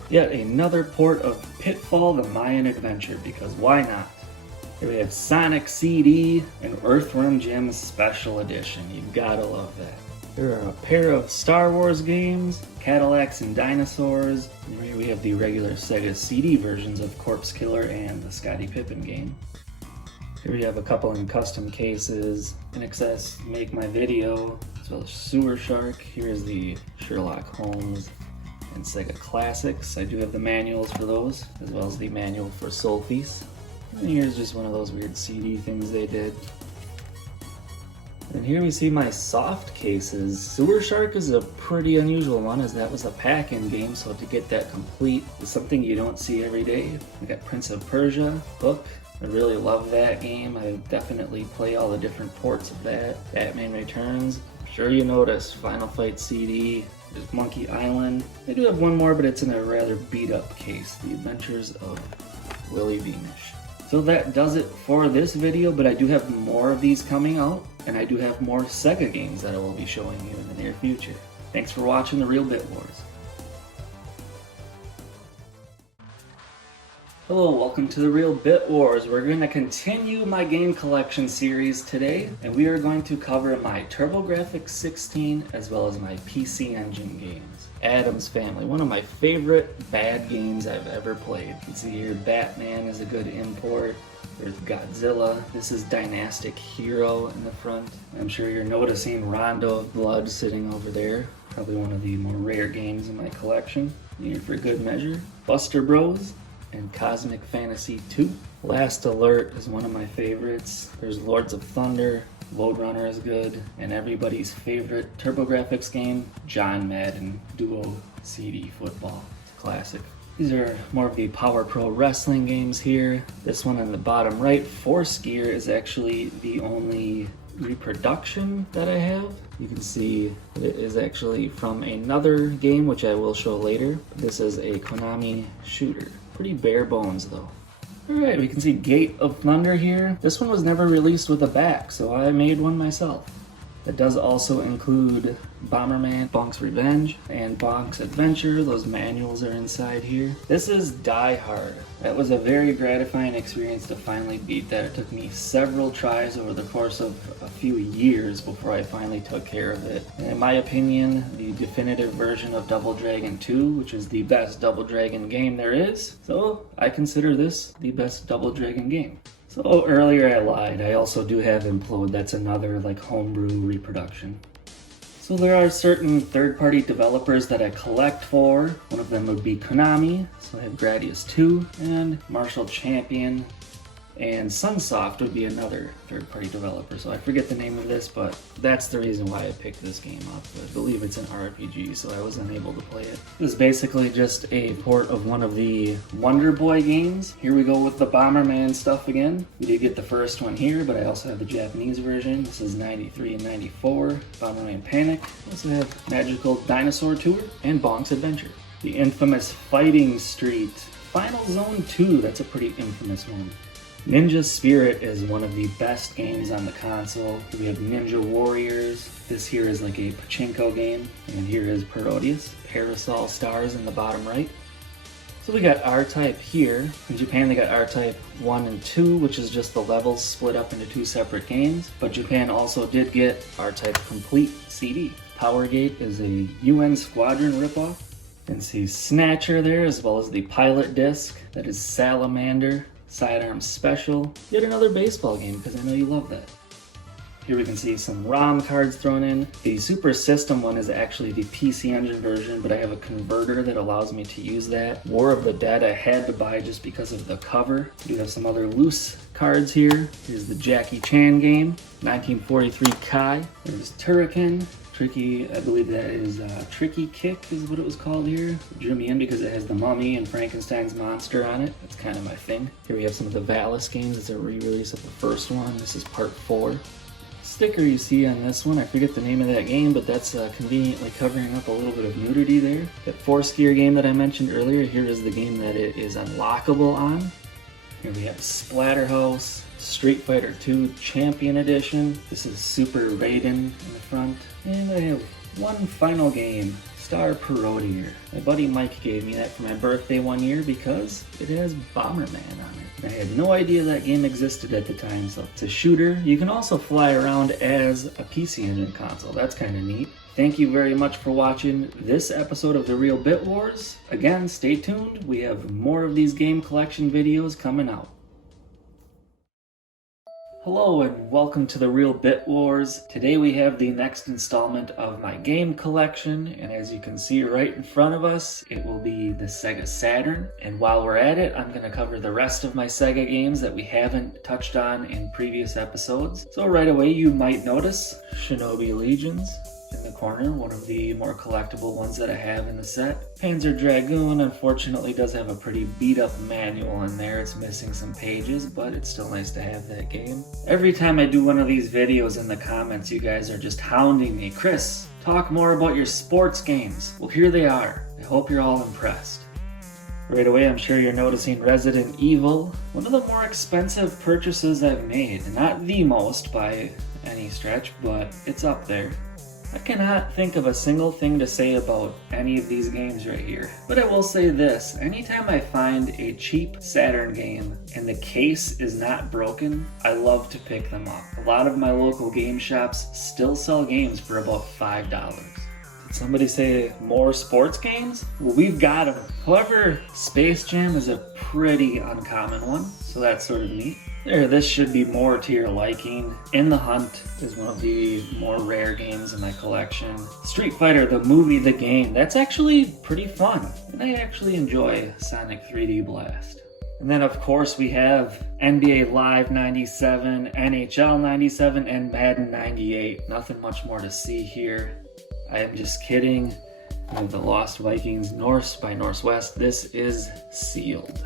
Yet another port of Pitfall the Mayan Adventure, because why not? Here we have Sonic CD and Earthworm Jim Special Edition. You've gotta love that. There are a pair of Star Wars games, Cadillacs and Dinosaurs. And here we have the regular Sega CD versions of Corpse Killer and the Scottie Pippen game. Here we have a couple in custom cases, NXS Make My Video, as well as Sewer Shark. Here's the Sherlock Holmes and Sega Classics. I do have the manuals for those, as well as the manual for Soul Feast. And here's just one of those weird CD things they did. And here we see my soft cases. Sewer Shark is a pretty unusual one, as that was a pack-in game, so to get that complete is something you don't see every day. We got Prince of Persia, Hook. I really love that game. I definitely play all the different ports of that. Batman Returns. I'm sure you noticed Final Fight CD. There's Monkey Island. I do have one more, but it's in a rather beat-up case. The Adventures of Willie Beamish. So that does it for this video, but I do have more of these coming out, and I do have more Sega games that I will be showing you in the near future. Thanks for watching The Real Bit Wars. Hello, welcome to The Real Bit Wars. We're going to continue my game collection series today, and we are going to cover my TurboGrafx-16 as well as my PC Engine games. Addams Family, one of my favorite bad games I've ever played. You can see here Batman is a good import. There's Godzilla. This is Dynastic Hero in the front. I'm sure you're noticing Rondo of Blood sitting over there. Probably one of the more rare games in my collection. Here for good measure. Buster Bros. And Cosmic Fantasy 2. Last Alert is one of my favorites. There's Lords of Thunder, Load Runner is good, and everybody's favorite TurboGrafx game, John Madden Duo CD Football. It's a classic. These are more of the Power Pro Wrestling games here. This one on the bottom right, Force Gear, is actually the only reproduction that I have. You can see that it is actually from another game, which I will show later. This is a Konami shooter. Pretty bare bones though. Alright, we can see Gate of Thunder here. This one was never released with a back, so I made one myself. It does also include Bomberman, Bonk's Revenge, and Bonk's Adventure. Those manuals are inside here. This is Die Hard. That was a very gratifying experience to finally beat that. It took me several tries over the course of a few years before I finally took care of it. And in my opinion, the definitive version of Double Dragon 2, which is the best Double Dragon game there is. So I consider this the best Double Dragon game. So earlier I lied, I also do have Implode. That's another like homebrew reproduction. So there are certain third-party developers that I collect for. One of them would be Konami, so I have Gradius 2, and Martial Champion, and Sunsoft would be another third-party developer. So I forget the name of this, but that's the reason why I picked this game up. I believe it's an RPG, so I was unable to play it. This is basically just a port of one of the Wonder Boy games. Here we go with the Bomberman stuff again. We did get the first one here, but I also have the Japanese version. This is 93 and 94, Bomberman Panic. I also have Magical Dinosaur Tour and Bonk's Adventure. The infamous Fighting Street. Final Zone 2, that's a pretty infamous one. Ninja Spirit is one of the best games on the console. We have Ninja Warriors. This here is like a pachinko game. And here is Parodius. Parasol stars in the bottom right. So we got R-Type here. In Japan they got R-Type 1 and 2, which is just the levels split up into two separate games. But Japan also did get R-Type Complete CD. Powergate is a UN Squadron ripoff. You can see Snatcher there, as well as the pilot disc. That is Salamander. Sidearm Special. Yet another baseball game, because I know you love that. Here we can see some ROM cards thrown in. The Super System one is actually the PC Engine version, but I have a converter that allows me to use that. War of the Dead I had to buy just because of the cover. We have some other loose cards here. Here's the Jackie Chan game. 1943 Kai. There's Turrican. Tricky, I believe that is Tricky Kick is what it was called here. It drew me in because it has the Mummy and Frankenstein's monster on it. That's kind of my thing. Here we have some of the Valis games. It's a re-release of the first one. This is part 4. Sticker you see on this one, I forget the name of that game, but that's conveniently covering up a little bit of nudity there. That 4-skier game that I mentioned earlier, here is the game that it is unlockable on. Here we have Splatterhouse, Street Fighter 2 Champion Edition. This is Super Raiden in the front. And I have one final game, Star Parodier. My buddy Mike gave me that for my birthday one year because it has Bomberman on it. I had no idea that game existed at the time, so it's a shooter. You can also fly around as a PC Engine console. That's kind of neat. Thank you very much for watching this episode of The Real Bit Wars. Again, stay tuned. We have more of these game collection videos coming out. Hello and welcome to The Real Bit Wars. Today we have the next installment of my game collection, and as you can see right in front of us, it will be the Sega Saturn. And while we're at it, I'm going to cover the rest of my Sega games that we haven't touched on in previous episodes. So right away you might notice Shinobi Legions in the corner, one of the more collectible ones that I have in the set. Panzer Dragoon unfortunately does have a pretty beat up manual in there. It's missing some pages, but it's still nice to have that game. Every time I do one of these videos in the comments, you guys are just hounding me. Chris, talk more about your sports games. Well, here they are. I hope you're all impressed. Right away, I'm sure you're noticing Resident Evil, one of the more expensive purchases I've made. Not the most by any stretch, but it's up there. I cannot think of a single thing to say about any of these games right here. But I will say this, anytime I find a cheap Saturn game and the case is not broken, I love to pick them up. A lot of my local game shops still sell games for about $5. Did somebody say more sports games? Well, we've got them. However, Space Jam is a pretty uncommon one, so that's sort of neat. There, this should be more to your liking. In the Hunt is one of the more rare games in my collection. Street Fighter, the movie, the game, that's actually pretty fun. And I actually enjoy Sonic 3D Blast. And then of course we have NBA Live 97, NHL 97, and Madden 98. Nothing much more to see here. I am just kidding. We have the Lost Vikings Norse by Northwest. This is sealed.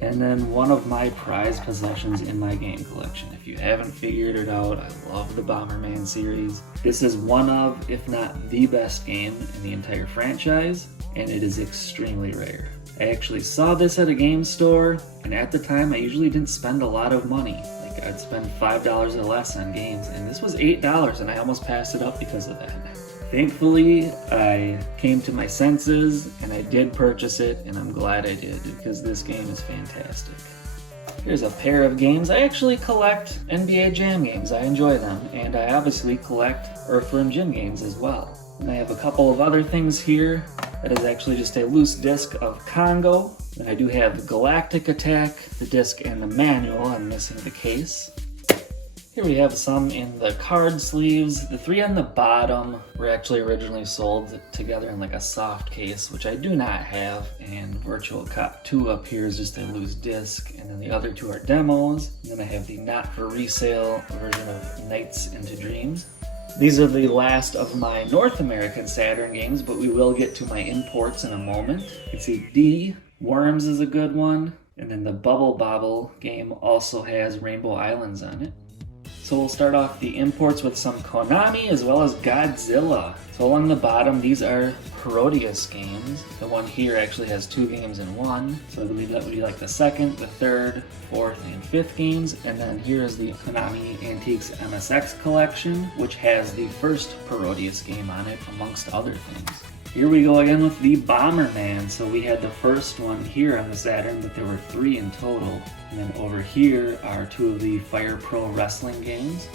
And then one of my prized possessions in my game collection. If you haven't figured it out, I love the Bomberman series. This is one of, if not the best game in the entire franchise, and it is extremely rare. I actually saw this at a game store, and at the time I usually didn't spend a lot of money. Like I'd spend $5 or less on games, and this was $8, and I almost passed it up because of that. Thankfully, I came to my senses and I did purchase it, and I'm glad I did because this game is fantastic. Here's a pair of games. I actually collect NBA Jam games. I enjoy them, and I obviously collect Earthworm Jim games as well. And I have a couple of other things here. That is actually just a loose disc of Congo. And I do have Galactic Attack, the disc and the manual. I'm missing the case. Here we have some in the card sleeves. The 3 on the bottom were actually originally sold together in like a soft case, which I do not have. And Virtual Cop 2 up here is just a loose disc, and then the other 2 are demos. And then I have the not for resale version of Nights into Dreams. These are the last of my North American Saturn games, but we will get to my imports in a moment. You can see D, Worms is a good one, and then the Bubble Bobble game also has Rainbow Islands on it. So we'll start off the imports with some Konami as well as Godzilla. So along the bottom, these are Parodius games. The one here actually has 2 games in one. So I believe that would be like the second, the third, fourth, and fifth games. And then here is the Konami Antiques MSX collection, which has the first Parodius game on it, amongst other things. Here we go again with the Bomberman. So we had the first one here on the Saturn, but there were 3 in total. And then over here are 2 of the Fire Pro Wrestling games.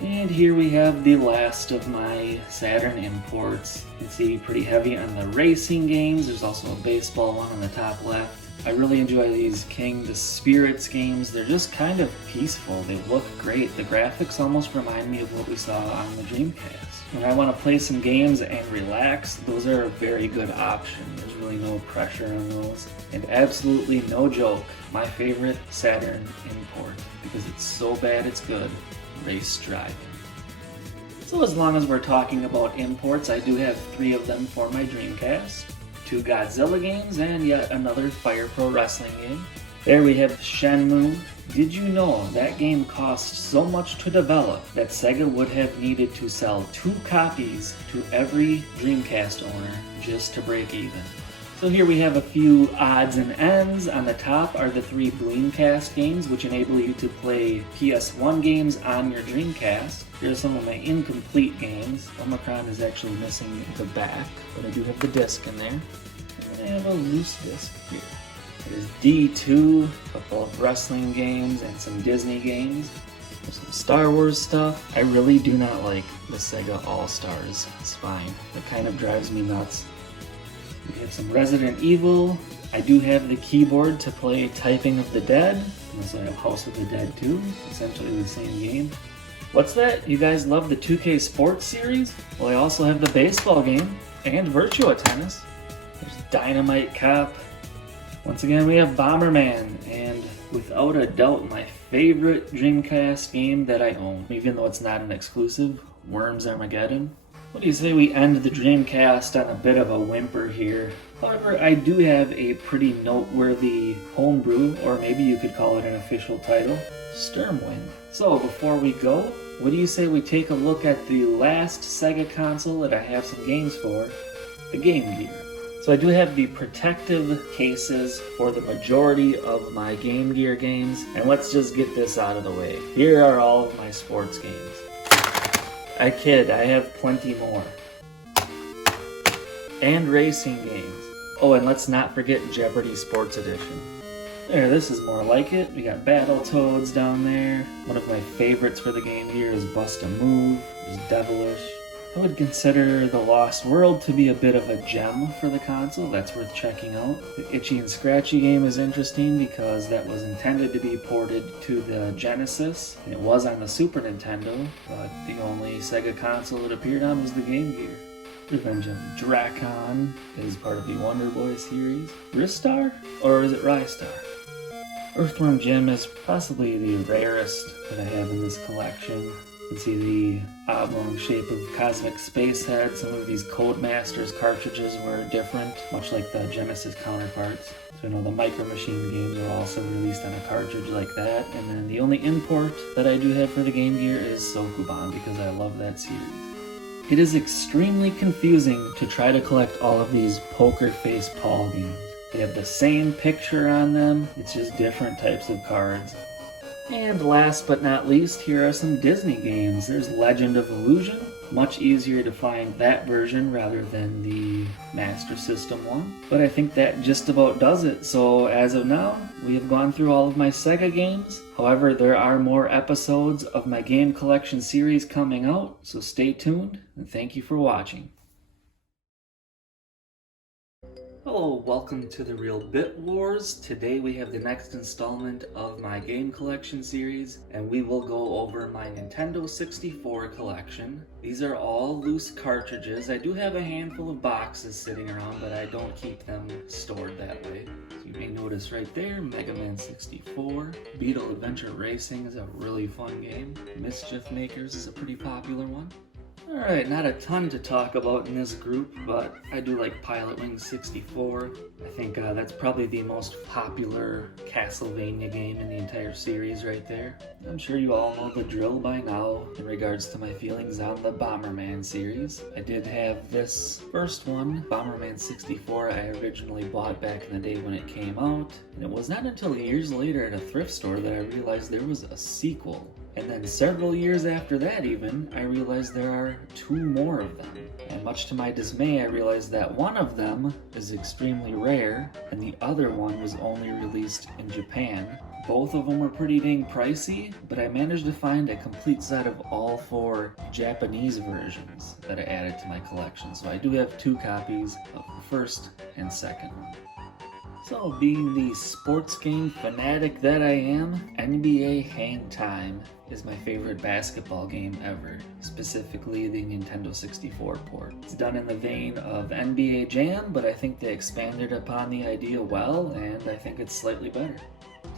And here we have the last of my Saturn imports. You can see pretty heavy on the racing games. There's also a baseball one on the top left. I really enjoy these King the Spirits games. They're just kind of peaceful. They look great. The graphics almost remind me of what we saw on the Dreamcast. When I want to play some games and relax, those are a very good option. There's really no pressure on those. And absolutely no joke, my favorite Saturn import, because it's so bad it's good, race driving. So as long as we're talking about imports, I do have 3 of them for my Dreamcast. 2 Godzilla games and yet another Fire Pro Wrestling game. There we have Shenmue. Did you know that game cost so much to develop that Sega would have needed to sell 2 copies to every Dreamcast owner just to break even? So here we have a few odds and ends. On the top are the 3 Dreamcast games, which enable you to play PS1 games on your Dreamcast. Here are some of my incomplete games. Omicron is actually missing the back, but I do have the disc in there. And then I have a loose disc here. There's D2, a couple of wrestling games, and some Disney games. There's some Star Wars stuff. I really do not like the Sega All-Stars spine. It kind of drives me nuts. We have some Resident Evil. I do have the keyboard to play Typing of the Dead. And also I have House of the Dead 2, essentially the same game. What's that? You guys love the 2K Sports series? Well, I also have the baseball game and Virtua Tennis. There's Dynamite Cop. Once again, we have Bomberman, and without a doubt, my favorite Dreamcast game that I own, even though it's not an exclusive, Worms Armageddon. What do you say we end the Dreamcast on a bit of a whimper here? However, I do have a pretty noteworthy homebrew, or maybe you could call it an official title, Sturmwind. So before we go, what do you say we take a look at the last Sega console that I have some games for, the Game Gear. So I do have the protective cases for the majority of my Game Gear games, and let's just get this out of the way. Here are all of my sports games. I kid, I have plenty more. And racing games. Oh, and let's not forget Jeopardy Sports Edition. There, this is more like it. We got Battletoads down there. One of my favorites for the Game Gear is Bust a Move. There's Devilish. I would consider The Lost World to be a bit of a gem for the console. That's worth checking out. The Itchy and Scratchy game is interesting because that was intended to be ported to the Genesis. And it was on the Super Nintendo, but the only Sega console it appeared on was the Game Gear. Revenge of Drakon is part of the Wonder Boy series. Ristar? Or is it Rystar? Earthworm Jim is possibly the rarest that I have in this collection. You can see the oblong shape of Cosmic Space Head. Some of these Codemasters cartridges were different, much like the Genesis counterparts. So I know the Micro Machine games are also released on a cartridge like that. And then the only import that I do have for the Game Gear is Sokuban, because I love that series. It is extremely confusing to try to collect all of these Poker Face Paul games. They have the same picture on them, it's just different types of cards. And last but not least, here are some Disney games. There's Legend of Illusion. Much easier to find that version rather than the Master System one. But I think that just about does it. So as of now, we have gone through all of my Sega games. However, there are more episodes of my game collection series coming out, so stay tuned, and thank you for watching. Hello, welcome to The Real Bit Wars. Today we have the next installment of my game collection series, and we will go over my Nintendo 64 collection. These are all loose cartridges. I do have a handful of boxes sitting around, but I don't keep them stored that way. So you may notice right there, Mega Man 64. Beetle Adventure Racing is a really fun game. Mischief Makers is a pretty popular one. Alright, not a ton to talk about in this group, but I do like Pilot Wings 64. I think that's probably the most popular Castlevania game in the entire series right there. I'm sure you all know the drill by now in regards to my feelings on the Bomberman series. I did have this first one, Bomberman 64, I originally bought back in the day when it came out, and it was not until years later at a thrift store that I realized there was a sequel. And then several years after that even, I realized there are 2 more of them. And much to my dismay, I realized that one of them is extremely rare, and the other one was only released in Japan. Both of them were pretty dang pricey, but I managed to find a complete set of all 4 Japanese versions that I added to my collection. So I do have 2 copies of the first and second one. So, being the sports game fanatic that I am, NBA Hang Time is my favorite basketball game ever, specifically the Nintendo 64 port. It's done in the vein of NBA Jam, but I think they expanded upon the idea well, and I think it's slightly better.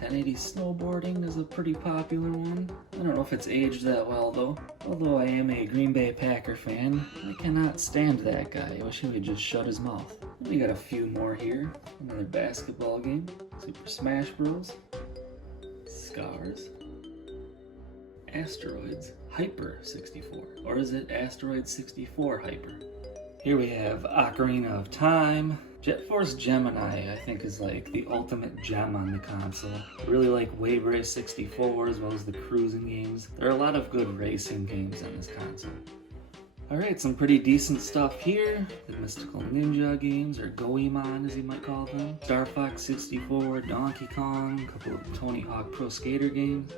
1080 Snowboarding is a pretty popular one. I don't know if it's aged that well though. Although I am a Green Bay Packer fan, I cannot stand that guy. I wish he would just shut his mouth. We got a few more here. Another basketball game. Super Smash Bros. Scars. Asteroids. Hyper 64. Or is it Asteroid 64 Hyper? Here we have Ocarina of Time. Jet Force Gemini, I think, is like the ultimate gem on the console. I really like Wave Race 64 as well as the cruising games. There are a lot of good racing games on this console. Alright, some pretty decent stuff here. The Mystical Ninja games, or Goemon as you might call them. Star Fox 64, Donkey Kong, a couple of Tony Hawk Pro Skater games.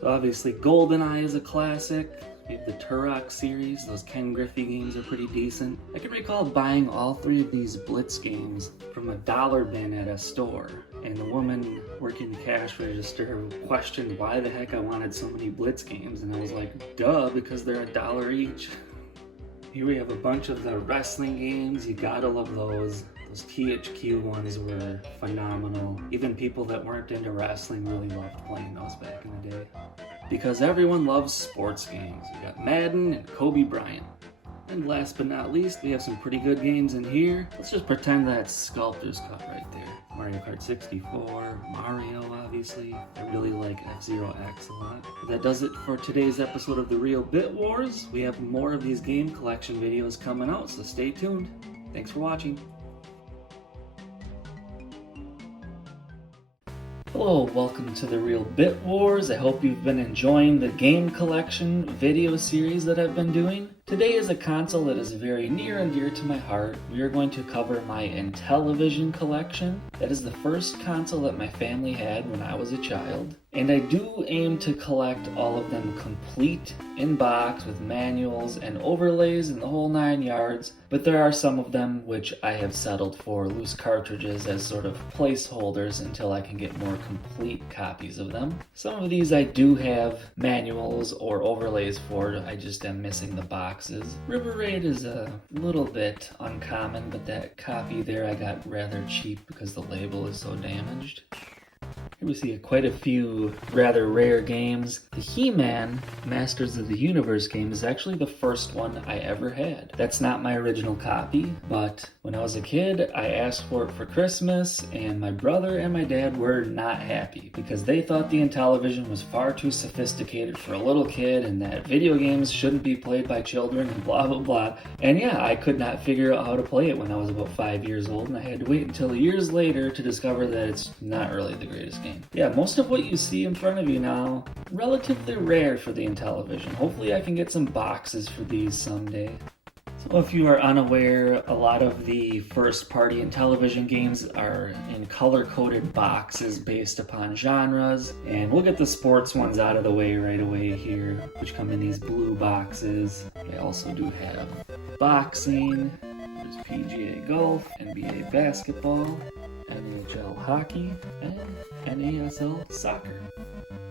So obviously GoldenEye is a classic. We have the Turok series, those Ken Griffey games are pretty decent. I can recall buying all 3 of these Blitz games from a dollar bin at a store, and the woman working the cash register questioned why the heck I wanted so many Blitz games, and I was like, duh, because they're $1 each. Here we have a bunch of the wrestling games, you gotta love those. Those THQ ones were phenomenal. Even people that weren't into wrestling really loved playing those back in the day. Because everyone loves sports games. We got Madden and Kobe Bryant. And last but not least, we have some pretty good games in here. Let's just pretend that's Sculptor's Cup right there. Mario Kart 64, Mario obviously. I really like F-Zero X a lot. But that does it for today's episode of The Real Bit Wars. We have more of these game collection videos coming out, so stay tuned. Thanks for watching. Hello, welcome to The Real Bit Wars. I hope you've been enjoying the game collection video series that I've been doing. Today is a console that is very near and dear to my heart. We are going to cover my Intellivision collection. That is the first console that my family had when I was a child. And I do aim to collect all of them complete in box with manuals and overlays and the whole 9 yards, but there are some of them which I have settled for loose cartridges as sort of placeholders until I can get more complete copies of them. Some of these I do have manuals or overlays for, I just am missing the boxes. River Raid is a little bit uncommon, but that copy there I got rather cheap because the label is so damaged. Here we see quite a few rather rare games. The He-Man Masters of the Universe game is actually the first one I ever had. That's not my original copy, but when I was a kid, I asked for it for Christmas, and my brother and my dad were not happy because they thought the Intellivision was far too sophisticated for a little kid and that video games shouldn't be played by children and blah blah blah. And yeah, I could not figure out how to play it when I was about 5 years old, and I had to wait until years later to discover that it's not really the greatest game. Yeah, most of what you see in front of you now, relatively rare for the Intellivision. Hopefully I can get some boxes for these someday. So if you are unaware, a lot of the first-party Intellivision games are in color-coded boxes based upon genres, and we'll get the sports ones out of the way right away here, which come in these blue boxes. I also do have boxing, there's PGA Golf, NBA Basketball, NHL Hockey, and NASL Soccer.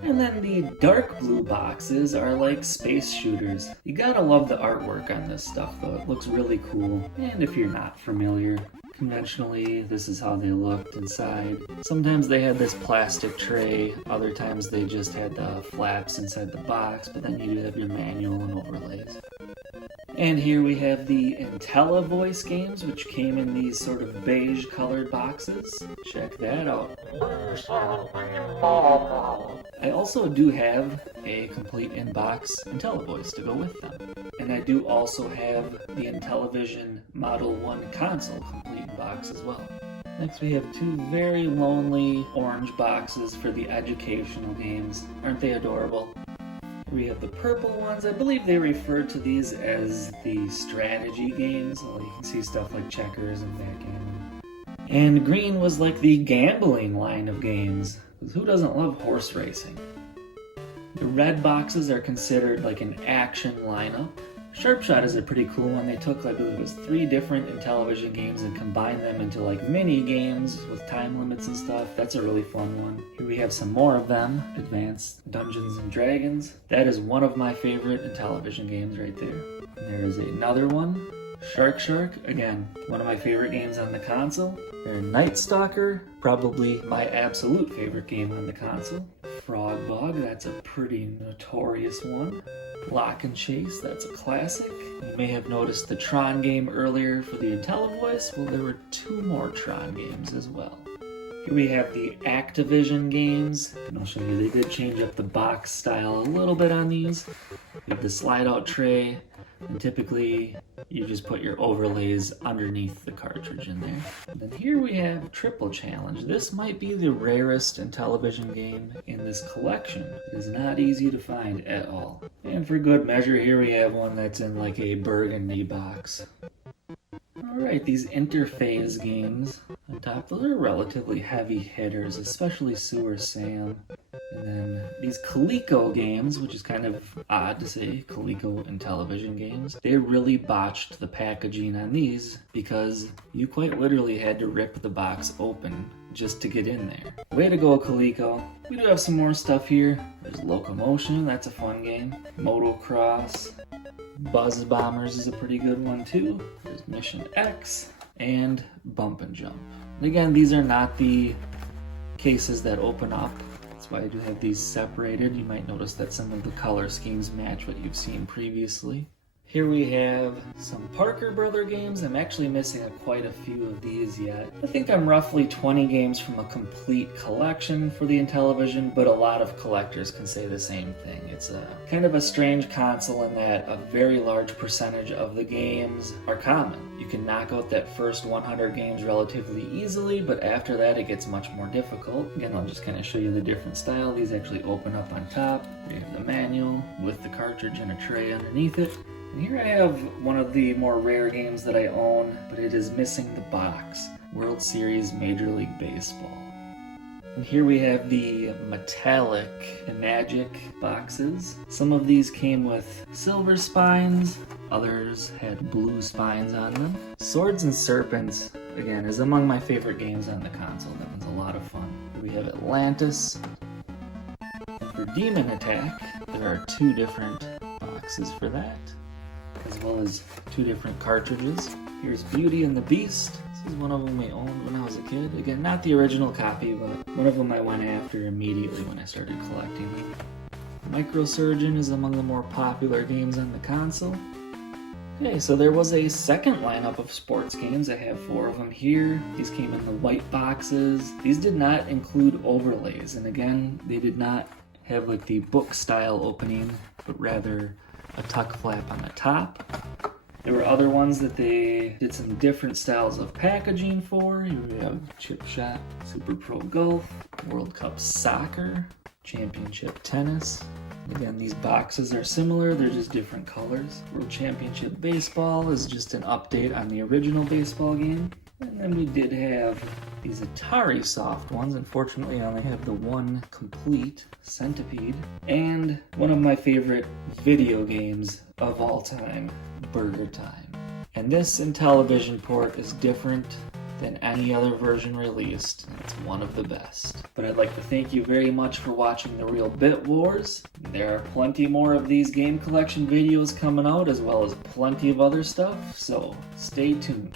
And then the dark blue boxes are like space shooters. You gotta love the artwork on this stuff though, it looks really cool. And if you're not familiar, conventionally this is how they looked inside. Sometimes they had this plastic tray, other times they just had the flaps inside the box, but then you do have your manual and overlays. And here we have the Intellivoice games, which came in these sort of beige colored boxes. Check that out. I also do have a complete in-box Intellivoice to go with them. And I do also have the Intellivision Model 1 console complete in box as well. Next we have two very lonely orange boxes for the educational games. Aren't they adorable? We have the purple ones. I believe they refer to these as the strategy games. Well, you can see stuff like checkers and backgammon. And green was like the gambling line of games. Who doesn't love horse racing? The red boxes are considered like an action lineup. Sharpshot is a pretty cool one. They took, I believe it was 3 different Intellivision games and combined them into like mini games with time limits and stuff. That's a really fun one. Here we have some more of them. Advanced Dungeons and Dragons. That is one of my favorite Intellivision games right there. And there is another one. Shark, again, one of my favorite games on the console. Night Stalker, probably my absolute favorite game on the console. Frog Bug, that's a pretty notorious one. Lock and Chase, that's a classic. You may have noticed the Tron game earlier for the Intellivoice. Well, there were 2 more Tron games as well. Here we have the Activision games, and I'll show you, they did change up the box style a little bit on these. We have the slide-out tray, and typically you just put your overlays underneath the cartridge in there. And then here we have Triple Challenge. This might be the rarest Intellivision game in this collection. It is not easy to find at all. And for good measure, here we have one that's in like a burgundy box. Alright, these Interphase games on top, those are relatively heavy hitters, especially Sewer Sam. And then these Coleco games, which is kind of odd to say, Coleco Intellivision games, they really botched the packaging on these because you quite literally had to rip the box open just to get in there. Way to go, Coleco. We do have some more stuff here. There's Locomotion, that's a fun game. Motocross. Buzz Bombers is a pretty good one too. There's Mission X and Bump and Jump. And again, these are not the cases that open up. That's why I do have these separated. You might notice that some of the color schemes match what you've seen previously. Here we have some Parker Brother games. I'm actually missing quite a few of these yet. I think I'm roughly 20 games from a complete collection for the Intellivision, but a lot of collectors can say the same thing. It's a kind of a strange console in that a very large percentage of the games are common. You can knock out that first 100 games relatively easily, but after that it gets much more difficult. Again, I'll just kind of show you the different style. These actually open up on top. We have the manual with the cartridge and a tray underneath it. And here I have one of the more rare games that I own, but it is missing the box. World Series Major League Baseball. And here we have the metallic and magic boxes. Some of these came with silver spines, others had blue spines on them. Swords and Serpents, again, is among my favorite games on the console. That one's a lot of fun. Here we have Atlantis. And for Demon Attack, there are 2 different boxes for that, as well as 2 different cartridges. Here's Beauty and the Beast. This is one of them we owned when I was a kid. Again, not the original copy, but one of them I went after immediately when I started collecting them. Microsurgeon is among the more popular games on the console. Okay, so there was a second lineup of sports games. I have 4 of them here. These came in the white boxes. These did not include overlays, and again, they did not have like the book style opening, but rather a tuck flap on the top. There were other ones that they did some different styles of packaging for. Here we have Chip Shot, Super Pro Golf, World Cup Soccer, Championship Tennis. Again, these boxes are similar, they're just different colors. World Championship Baseball is just an update on the original baseball game. And then we did have these Atari soft ones. Unfortunately, I only have the one complete, Centipede. And one of my favorite video games of all time, Burger Time. And this Intellivision port is different than any other version released, and it's one of the best. But I'd like to thank you very much for watching The Real Bit Wars. There are plenty more of these game collection videos coming out, as well as plenty of other stuff, so stay tuned.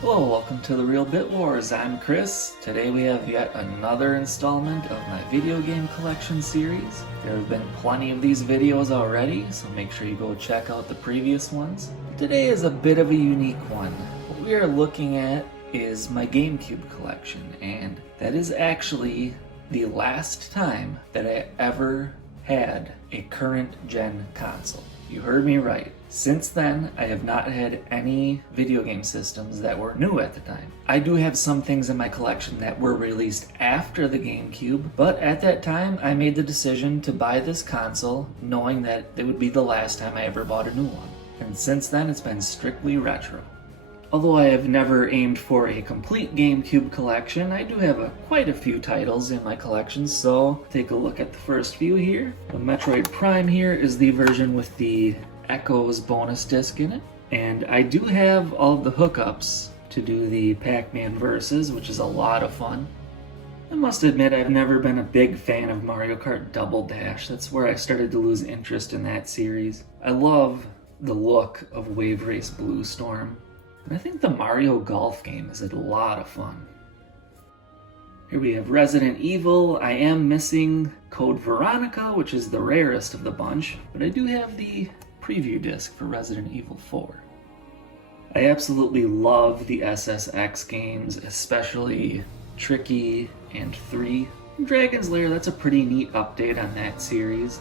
Hello, welcome to The Real Bit Wars. I'm Chris. Today we have yet another installment of my video game collection series. There have been plenty of these videos already, so make sure you go check out the previous ones. Today is a bit of a unique one. What we are looking at is my GameCube collection, and that is actually the last time that I ever had a current gen console. You heard me right. Since then, I have not had any video game systems that were new at the time. I do have some things in my collection that were released after the GameCube, but at that time, I made the decision to buy this console knowing that it would be the last time I ever bought a new one. And since then, it's been strictly retro. Although I have never aimed for a complete GameCube collection, I do have quite a few titles in my collection, so take a look at the first few here. The Metroid Prime here is the version with the Echoes bonus disc in it, and I do have all of the hookups to do the Pac-Man Versus, which is a lot of fun. I must admit I've never been a big fan of Mario Kart Double Dash. That's where I started to lose interest in that series. I love the look of Wave Race Blue Storm, and I think the Mario Golf game is a lot of fun. Here we have Resident Evil. I am missing Code Veronica, which is the rarest of the bunch, but I do have the preview disc for Resident Evil 4. I absolutely love the SSX games, especially Tricky and 3. Dragon's Lair, that's a pretty neat update on that series.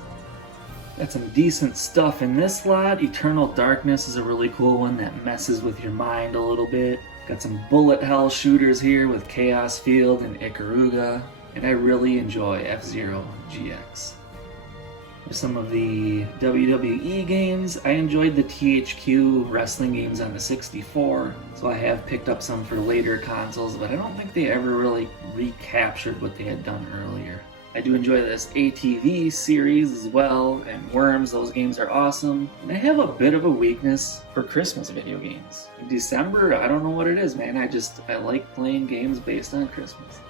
Got some decent stuff in this lot. Eternal Darkness is a really cool one that messes with your mind a little bit. Got some bullet hell shooters here with Chaos Field and Ikaruga, and I really enjoy F-Zero GX. Some of the WWE games. I enjoyed the THQ wrestling games on the 64, so I have picked up some for later consoles, but I don't think they ever really recaptured what they had done earlier. I do enjoy this ATV series as well, and Worms, those games are awesome. And I have a bit of a weakness for Christmas video games. In December, I don't know what it is, man, I like playing games based on Christmas.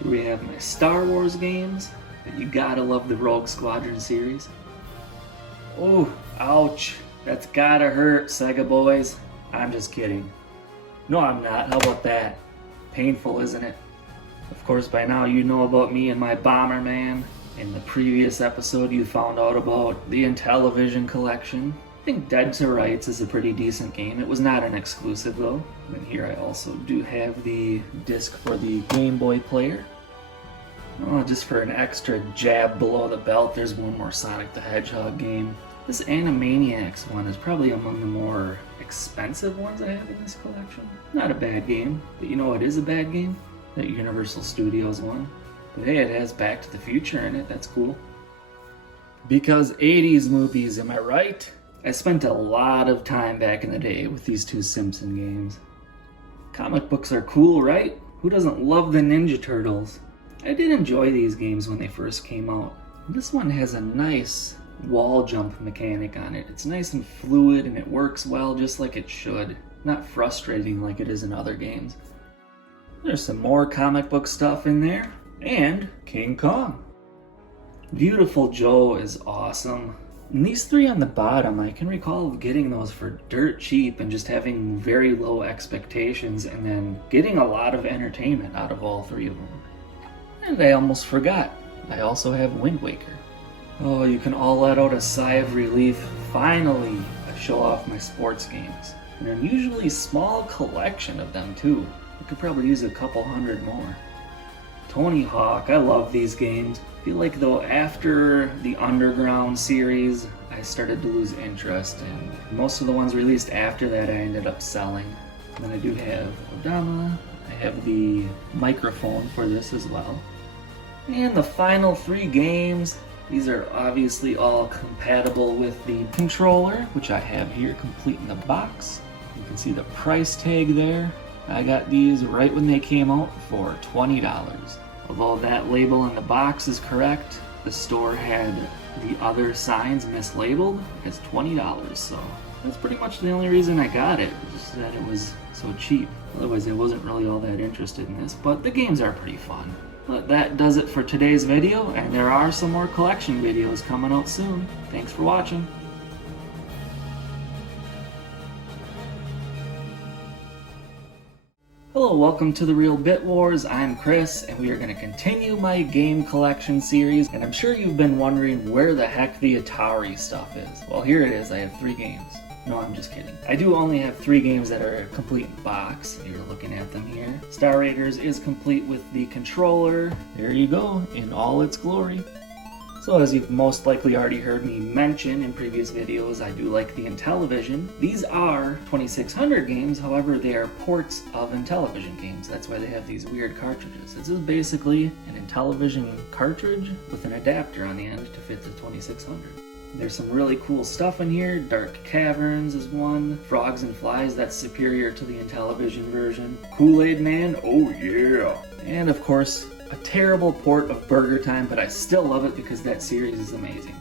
Here we have my Star Wars games. You gotta love the Rogue Squadron series. Oh, ouch. That's gotta hurt, Sega boys. I'm just kidding. No, I'm not. How about that? Painful, isn't it? Of course, by now you know about me and my Bomberman. In the previous episode, you found out about the Intellivision collection. I think Dead to Rights is a pretty decent game. It was not an exclusive, though. And here I also do have the disc for the Game Boy player. Oh, just for an extra jab below the belt, there's one more Sonic the Hedgehog game. This Animaniacs one is probably among the more expensive ones I have in this collection. Not a bad game, but you know what is a bad game? That Universal Studios one. But hey, it has Back to the Future in it, that's cool. Because 80s movies, am I right? I spent a lot of time back in the day with these two Simpson games. Comic books are cool, right? Who doesn't love the Ninja Turtles? I did enjoy these games when they first came out. This one has a nice wall jump mechanic on it. It's nice and fluid and it works well just like it should. Not frustrating like it is in other games. There's some more comic book stuff in there. And King Kong. Beautiful Joe is awesome. And these three on the bottom, I can recall getting those for dirt cheap and just having very low expectations and then getting a lot of entertainment out of all three of them. And I almost forgot, I also have Wind Waker. Oh, you can all let out a sigh of relief. Finally, I show off my sports games. An unusually small collection of them too. I could probably use a couple hundred more. Tony Hawk, I love these games. I feel like though after the Underground series, I started to lose interest, and most of the ones released after that I ended up selling. And then I do have Odama. I have the microphone for this as well. And the final three games, these are obviously all compatible with the controller, which I have here complete in the box. You can see the price tag there. I got these right when they came out for $20. Although that label in the box is correct, the store had the other signs mislabeled as $20, so that's pretty much the only reason I got it, just that it was so cheap. Otherwise I wasn't really all that interested in this, but the games are pretty fun. But that does it for today's video, and there are some more collection videos coming out soon. Thanks for watching. Hello, welcome to The Real Bit Wars. I'm Chris, and we are going to continue my game collection series, and I'm sure you've been wondering where the heck the Atari stuff is. Well, here it is. I have 3 games. No, I'm just kidding. I do only have 3 games that are complete in box. You're looking at them here. Star Raiders is complete with the controller. There you go, in all its glory. So as you've most likely already heard me mention in previous videos, I do like the Intellivision. These are 2600 games, however they are ports of Intellivision games. That's why they have these weird cartridges. This is basically an Intellivision cartridge with an adapter on the end to fit the 2600. There's some really cool stuff in here. Dark Caverns is one. Frogs and Flies, that's superior to the Intellivision version. Kool-Aid Man, oh yeah. And of course, a terrible port of Burger Time, but I still love it because that series is amazing.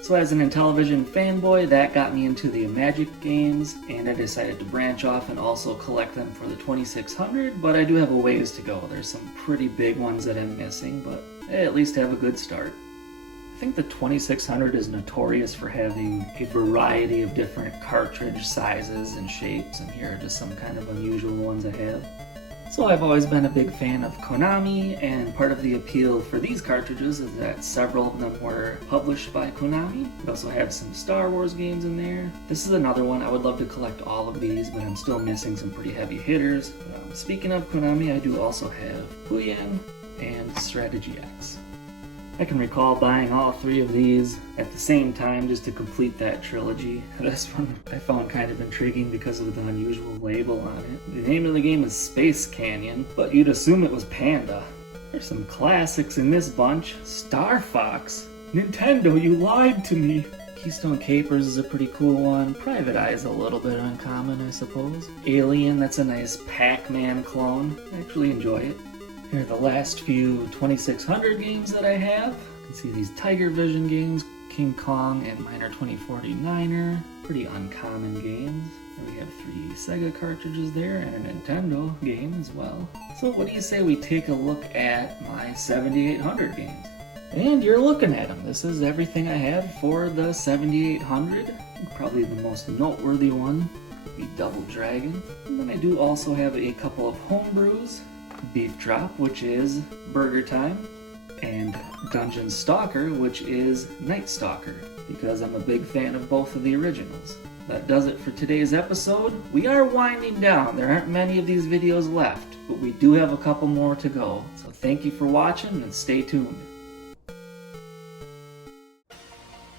So as an Intellivision fanboy, that got me into the Magic games, and I decided to branch off and also collect them for the 2600, but I do have a ways to go. There's some pretty big ones that I'm missing, but I at least have a good start. I think the 2600 is notorious for having a variety of different cartridge sizes and shapes, and here are just some kind of unusual ones I have. So I've always been a big fan of Konami, and part of the appeal for these cartridges is that several of them were published by Konami. We also have some Star Wars games in there. This is another one. I would love to collect all of these, but I'm still missing some pretty heavy hitters. Speaking of Konami, I do also have Huyen and Strategy X. I can recall buying all 3 of these at the same time just to complete that trilogy. This one I found kind of intriguing because of the unusual label on it. The name of the game is Space Canyon, but you'd assume it was Panda. There's some classics in this bunch. Star Fox. Nintendo, you lied to me. Keystone Capers is a pretty cool one. Private Eye is a little bit uncommon, I suppose. Alien, that's a nice Pac-Man clone. I actually enjoy it. Here are the last few 2600 games that I have. You can see these Tiger Vision games, King Kong and Miner 2049er. Pretty uncommon games. And we have 3 Sega cartridges there and a Nintendo game as well. So what do you say we take a look at my 7800 games? And you're looking at them. This is everything I have for the 7800. Probably the most noteworthy one would be Double Dragon. And then I do also have a couple of homebrews. Beef Drop, which is Burger Time, and Dungeon Stalker, which is Night Stalker, because I'm a big fan of both of the originals. That does it for today's episode. We are winding down. There aren't many of these videos left, but we do have a couple more to go. So thank you for watching and stay tuned.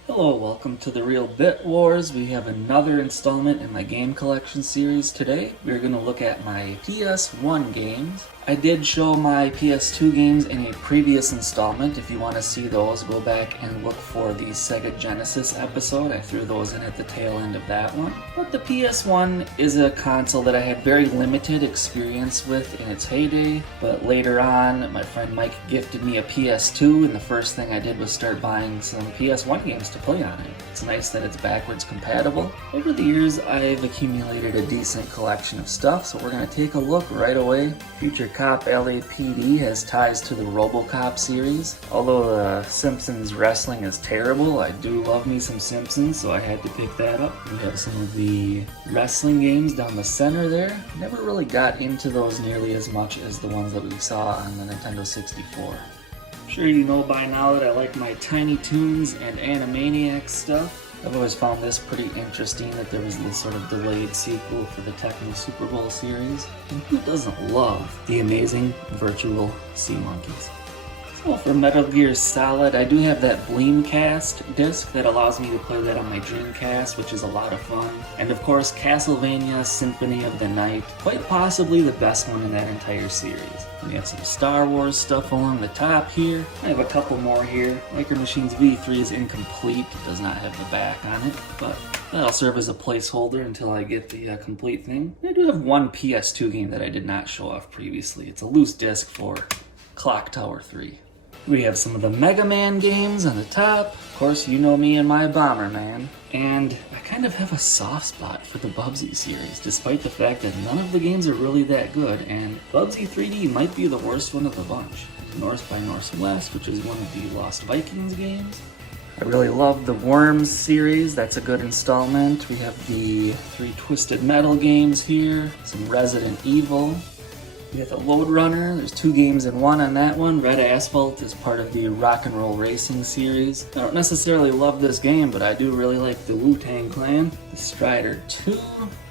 Hello, welcome to The Real Bit Wars. We have another installment in my game collection series today. We're going to look at my PS1 games. I did show my PS2 games in a previous installment. If you want to see those, go back and look for the Sega Genesis episode. I threw those in at the tail end of that one. But the PS1 is a console that I had very limited experience with in its heyday. But later on, my friend Mike gifted me a PS2, and the first thing I did was start buying some PS1 games to play on it. It's nice that it's backwards compatible. Over the years, I've accumulated a decent collection of stuff, so we're going to take a look right away. Future Cop LAPD has ties to the RoboCop series. Although the Simpsons wrestling is terrible, I do love me some Simpsons, so I had to pick that up. We have some of the wrestling games down the center there. Never really got into those nearly as much as the ones that we saw on the Nintendo 64. I'm sure you know by now that I like my Tiny Toons and Animaniacs stuff. I've always found this pretty interesting, that there was this sort of delayed sequel for the Tecmo Super Bowl series. And who doesn't love the amazing Virtual Sea Monkeys? So for Metal Gear Solid, I do have that Bleemcast disc that allows me to play that on my Dreamcast, which is a lot of fun. And of course, Castlevania Symphony of the Night, quite possibly the best one in that entire series. We have some Star Wars stuff along the top here. I have a couple more here. Micro Machines V3 is incomplete. It does not have the back on it, but that'll serve as a placeholder until I get the complete thing. I do have one PS2 game that I did not show off previously. It's a loose disc for Clock Tower 3. We have some of the Mega Man games on the top. Of course, you know me and my Bomberman. And I kind of have a soft spot for the Bubsy series, despite the fact that none of the games are really that good, and Bubsy 3D might be the worst one of the bunch. North by Northwest, which is one of the Lost Vikings games. I really love the Worms series, that's a good installment. We have the 3 Twisted Metal games here, some Resident Evil. We have the Load Runner. There's 2 games in one on that one. Red Asphalt is part of the Rock and Roll Racing series. I don't necessarily love this game, but I do really like the Wu-Tang Clan. The Strider 2,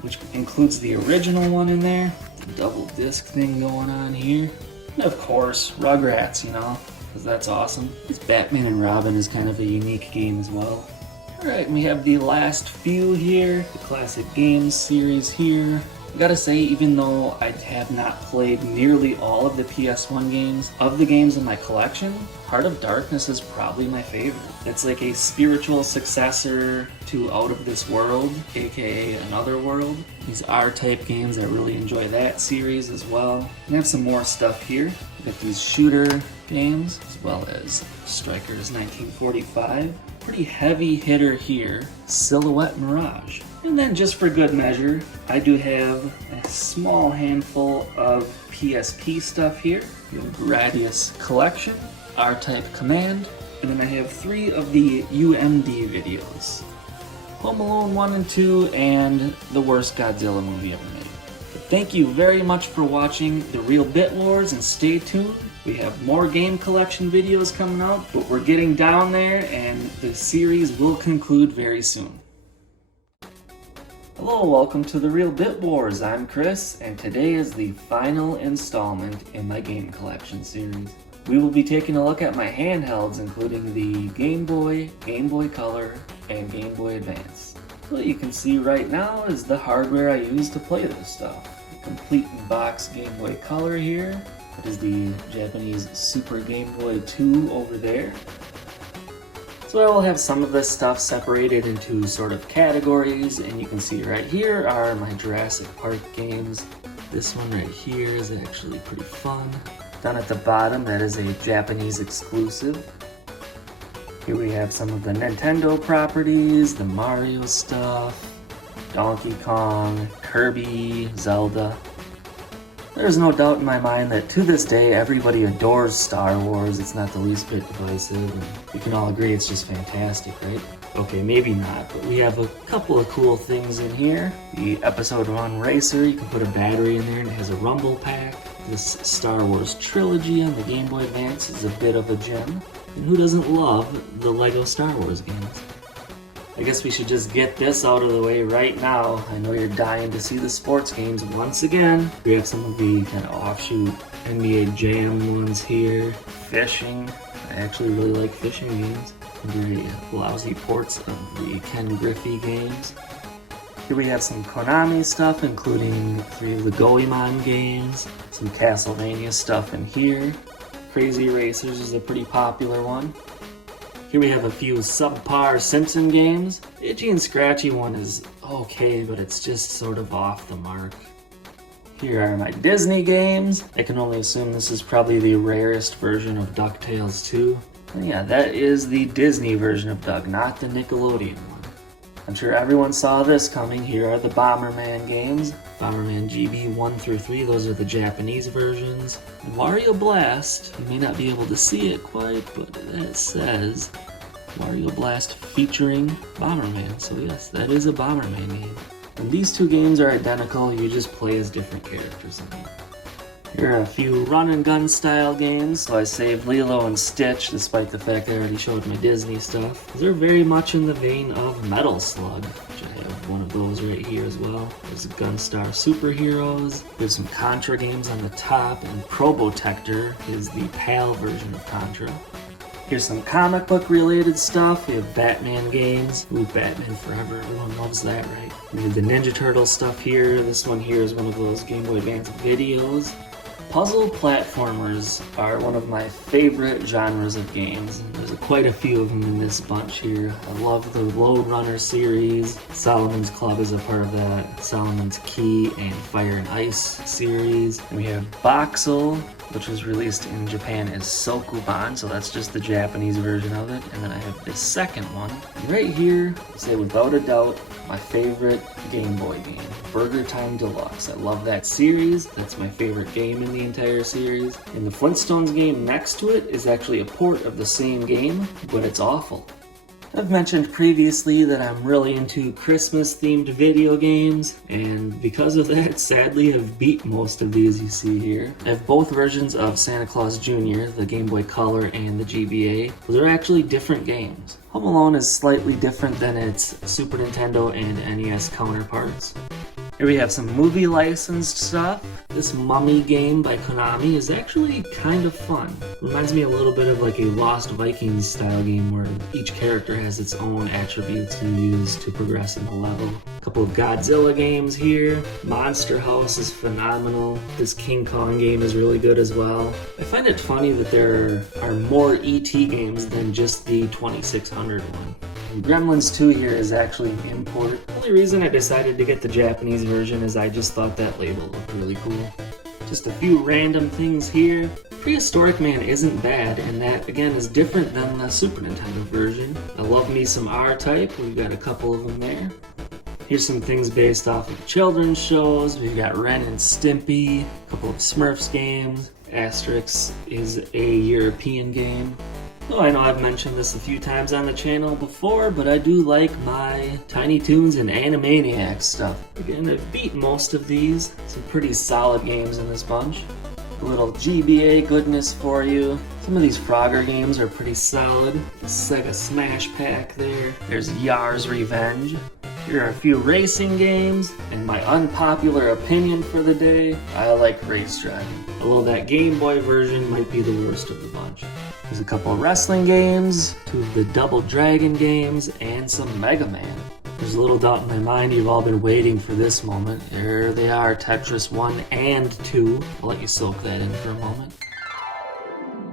which includes the original one in there. The double disc thing going on here. And of course, Rugrats, because that's awesome. This Batman and Robin is kind of a unique game as well. Alright, we have the last few here. The Classic Games series here. I gotta say, even though I have not played nearly all of the PS1 games, of the games in my collection, Heart of Darkness is probably my favorite. It's like a spiritual successor to Out of This World, aka Another World. These R-type games, I really enjoy that series as well. I have some more stuff here. We've got these shooter games, as well as Strikers 1945. Pretty heavy hitter here, Silhouette Mirage. And then just for good measure, I do have a small handful of PSP stuff here. We have Gradius Collection, R-Type Command, and then I have 3 of the UMD videos. Home Alone 1 and 2, and the worst Godzilla movie ever made. But thank you very much for watching The Real Bit Wars, and stay tuned. We have more game collection videos coming out, but we're getting down there, and the series will conclude very soon. Hello, welcome to The Real Bit Wars. I'm Chris, and today is the final installment in my game collection series. We will be taking a look at my handhelds, including the Game Boy, Game Boy Color, and Game Boy Advance. What you can see right now is the hardware I use to play this stuff. The complete in-box Game Boy Color here. That is the Japanese Super Game Boy 2 over there. So I will have some of this stuff separated into sort of categories, and you can see right here are my Jurassic Park games. This one right here is actually pretty fun. Down at the bottom, that is a Japanese exclusive. Here we have some of the Nintendo properties, the Mario stuff, Donkey Kong, Kirby, Zelda. There's no doubt in my mind that to this day everybody adores Star Wars. It's not the least bit divisive, and we can all agree it's just fantastic, right? Okay, maybe not, but we have a couple of cool things in here. The Episode 1 Racer, you can put a battery in there and it has a rumble pack. This Star Wars trilogy on the Game Boy Advance is a bit of a gem. And who doesn't love the Lego Star Wars games? I guess we should just get this out of the way right now. I know you're dying to see the sports games once again. We have some of the kind of offshoot NBA Jam ones here. Fishing. I actually really like fishing games. Very lousy ports of the Ken Griffey games. Here we have some Konami stuff, including 3 of the Goemon games. Some Castlevania stuff in here. Crazy Racers is a pretty popular one. Here we have a few subpar Simpson games. The Itchy and Scratchy one is okay, but it's just sort of off the mark. Here are my Disney games. I can only assume this is probably the rarest version of DuckTales 2. And yeah, that is the Disney version of Doug, not the Nickelodeon one. I'm sure everyone saw this coming. Here are the Bomberman games. Bomberman GB 1 through 3, those are the Japanese versions. Wario Blast, you may not be able to see it quite, but that says Wario Blast featuring Bomberman. So yes, that is a Bomberman game. And these 2 games are identical, you just play as different characters in them. Here are a few run and gun style games, so I saved Lilo and Stitch despite the fact I already showed my Disney stuff. They're very much in the vein of Metal Slug, which I have one of those right here as well. There's Gunstar Superheroes. There's some Contra games on the top, and Probotector is the PAL version of Contra. Here's some comic book related stuff. We have Batman games. Ooh, Batman Forever, everyone loves that, right? We have the Ninja Turtle stuff here. This one here is one of those Game Boy Advance videos. Puzzle platformers are one of my favorite genres of games. There's quite a few of them in this bunch here. I love the Load Runner series. Solomon's Club is a part of that. Solomon's Key and Fire and Ice series. And we have Boxel, which was released in Japan as Sokuban, so that's just the Japanese version of it. And then I have this second one. And right here, I'll say without a doubt, my favorite Game Boy game, Burger Time Deluxe. I love that series. That's my favorite game in the entire series. And the Flintstones game next to it is actually a port of the same game, but it's awful. I've mentioned previously that I'm really into Christmas-themed video games, and because of that, sadly, I've beat most of these you see here. I have both versions of Santa Claus Jr., the Game Boy Color and the GBA. Those are actually different games. Home Alone is slightly different than its Super Nintendo and NES counterparts. Here we have some movie licensed stuff. This Mummy game by Konami is actually kind of fun. Reminds me a little bit of like a Lost Vikings style game where each character has its own attributes you use to progress in the level. A couple of Godzilla games here. Monster House is phenomenal. This King Kong game is really good as well. I find it funny that there are more E.T. games than just the 2600 one. Gremlins 2 here is actually an import. The only reason I decided to get the Japanese version is I just thought that label looked really cool. Just a few random things here. Prehistoric Man isn't bad, and that again is different than the Super Nintendo version. I love me some R-Type, we've got a couple of them there. Here's some things based off of children's shows. We've got Ren and Stimpy, a couple of Smurfs games. Asterix is a European game. Oh, I know I've mentioned this a few times on the channel before, but I do like my Tiny Toons and Animaniacs stuff. Again, I've beat most of these. Some pretty solid games in this bunch. A little GBA goodness for you. Some of these Frogger games are pretty solid. The Sega Smash Pack there. There's Yar's Revenge. Here are a few racing games, and my unpopular opinion for the day, I like race driving. Although that Game Boy version might be the worst of the bunch. There's a couple of wrestling games, 2 of the Double Dragon games, and some Mega Man. There's a little doubt in my mind you've all been waiting for this moment. There they are, Tetris 1 and 2. I'll let you soak that in for a moment.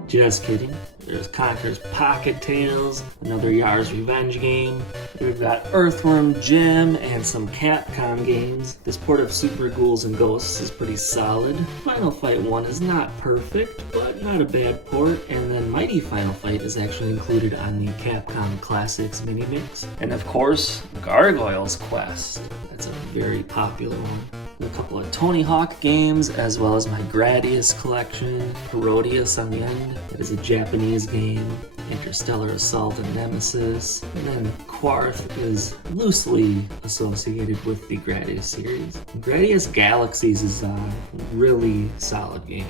Just kidding. There's Conker's Pocket Tales, another Yar's Revenge game. We've got Earthworm Jim and some Capcom games. This port of Super Ghouls and Ghosts is pretty solid. Final Fight 1 is not perfect, but not a bad port. And then Mighty Final Fight is actually included on the Capcom Classics mini-mix. And of course, Gargoyle's Quest. That's a very popular one. A couple of Tony Hawk games, as well as my Gradius collection, Herodias on the end, that is a Japanese game, Interstellar Assault and Nemesis, and then Quarth is loosely associated with the Gradius series. Gradius Galaxies is a really solid game.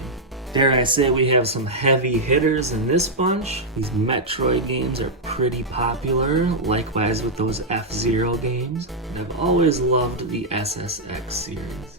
Dare I say we have some heavy hitters in this bunch. These Metroid games are pretty popular, likewise with those F-Zero games. And I've always loved the SSX series.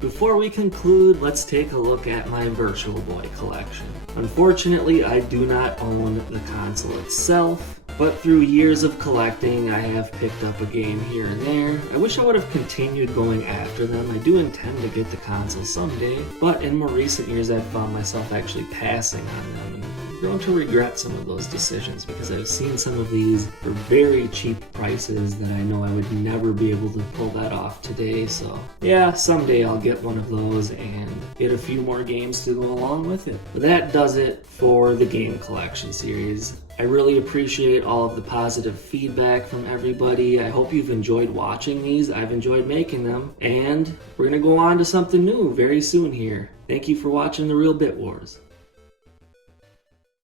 Before we conclude, let's take a look at my Virtual Boy collection. Unfortunately, I do not own the console itself, but through years of collecting, I have picked up a game here and there. I wish I would have continued going after them. I do intend to get the console someday, but in more recent years, I've found myself actually passing on them and grown to regret some of those decisions because I've seen some of these for very cheap prices that I know I would never be able to pull that off today. So yeah, someday I'll get one of those and get a few more games to go along with it. But that does it for the game collection series. I really appreciate all of the positive feedback from everybody. I hope you've enjoyed watching these. I've enjoyed making them, and we're going to go on to something new very soon here. Thank you for watching The Real Bit Wars.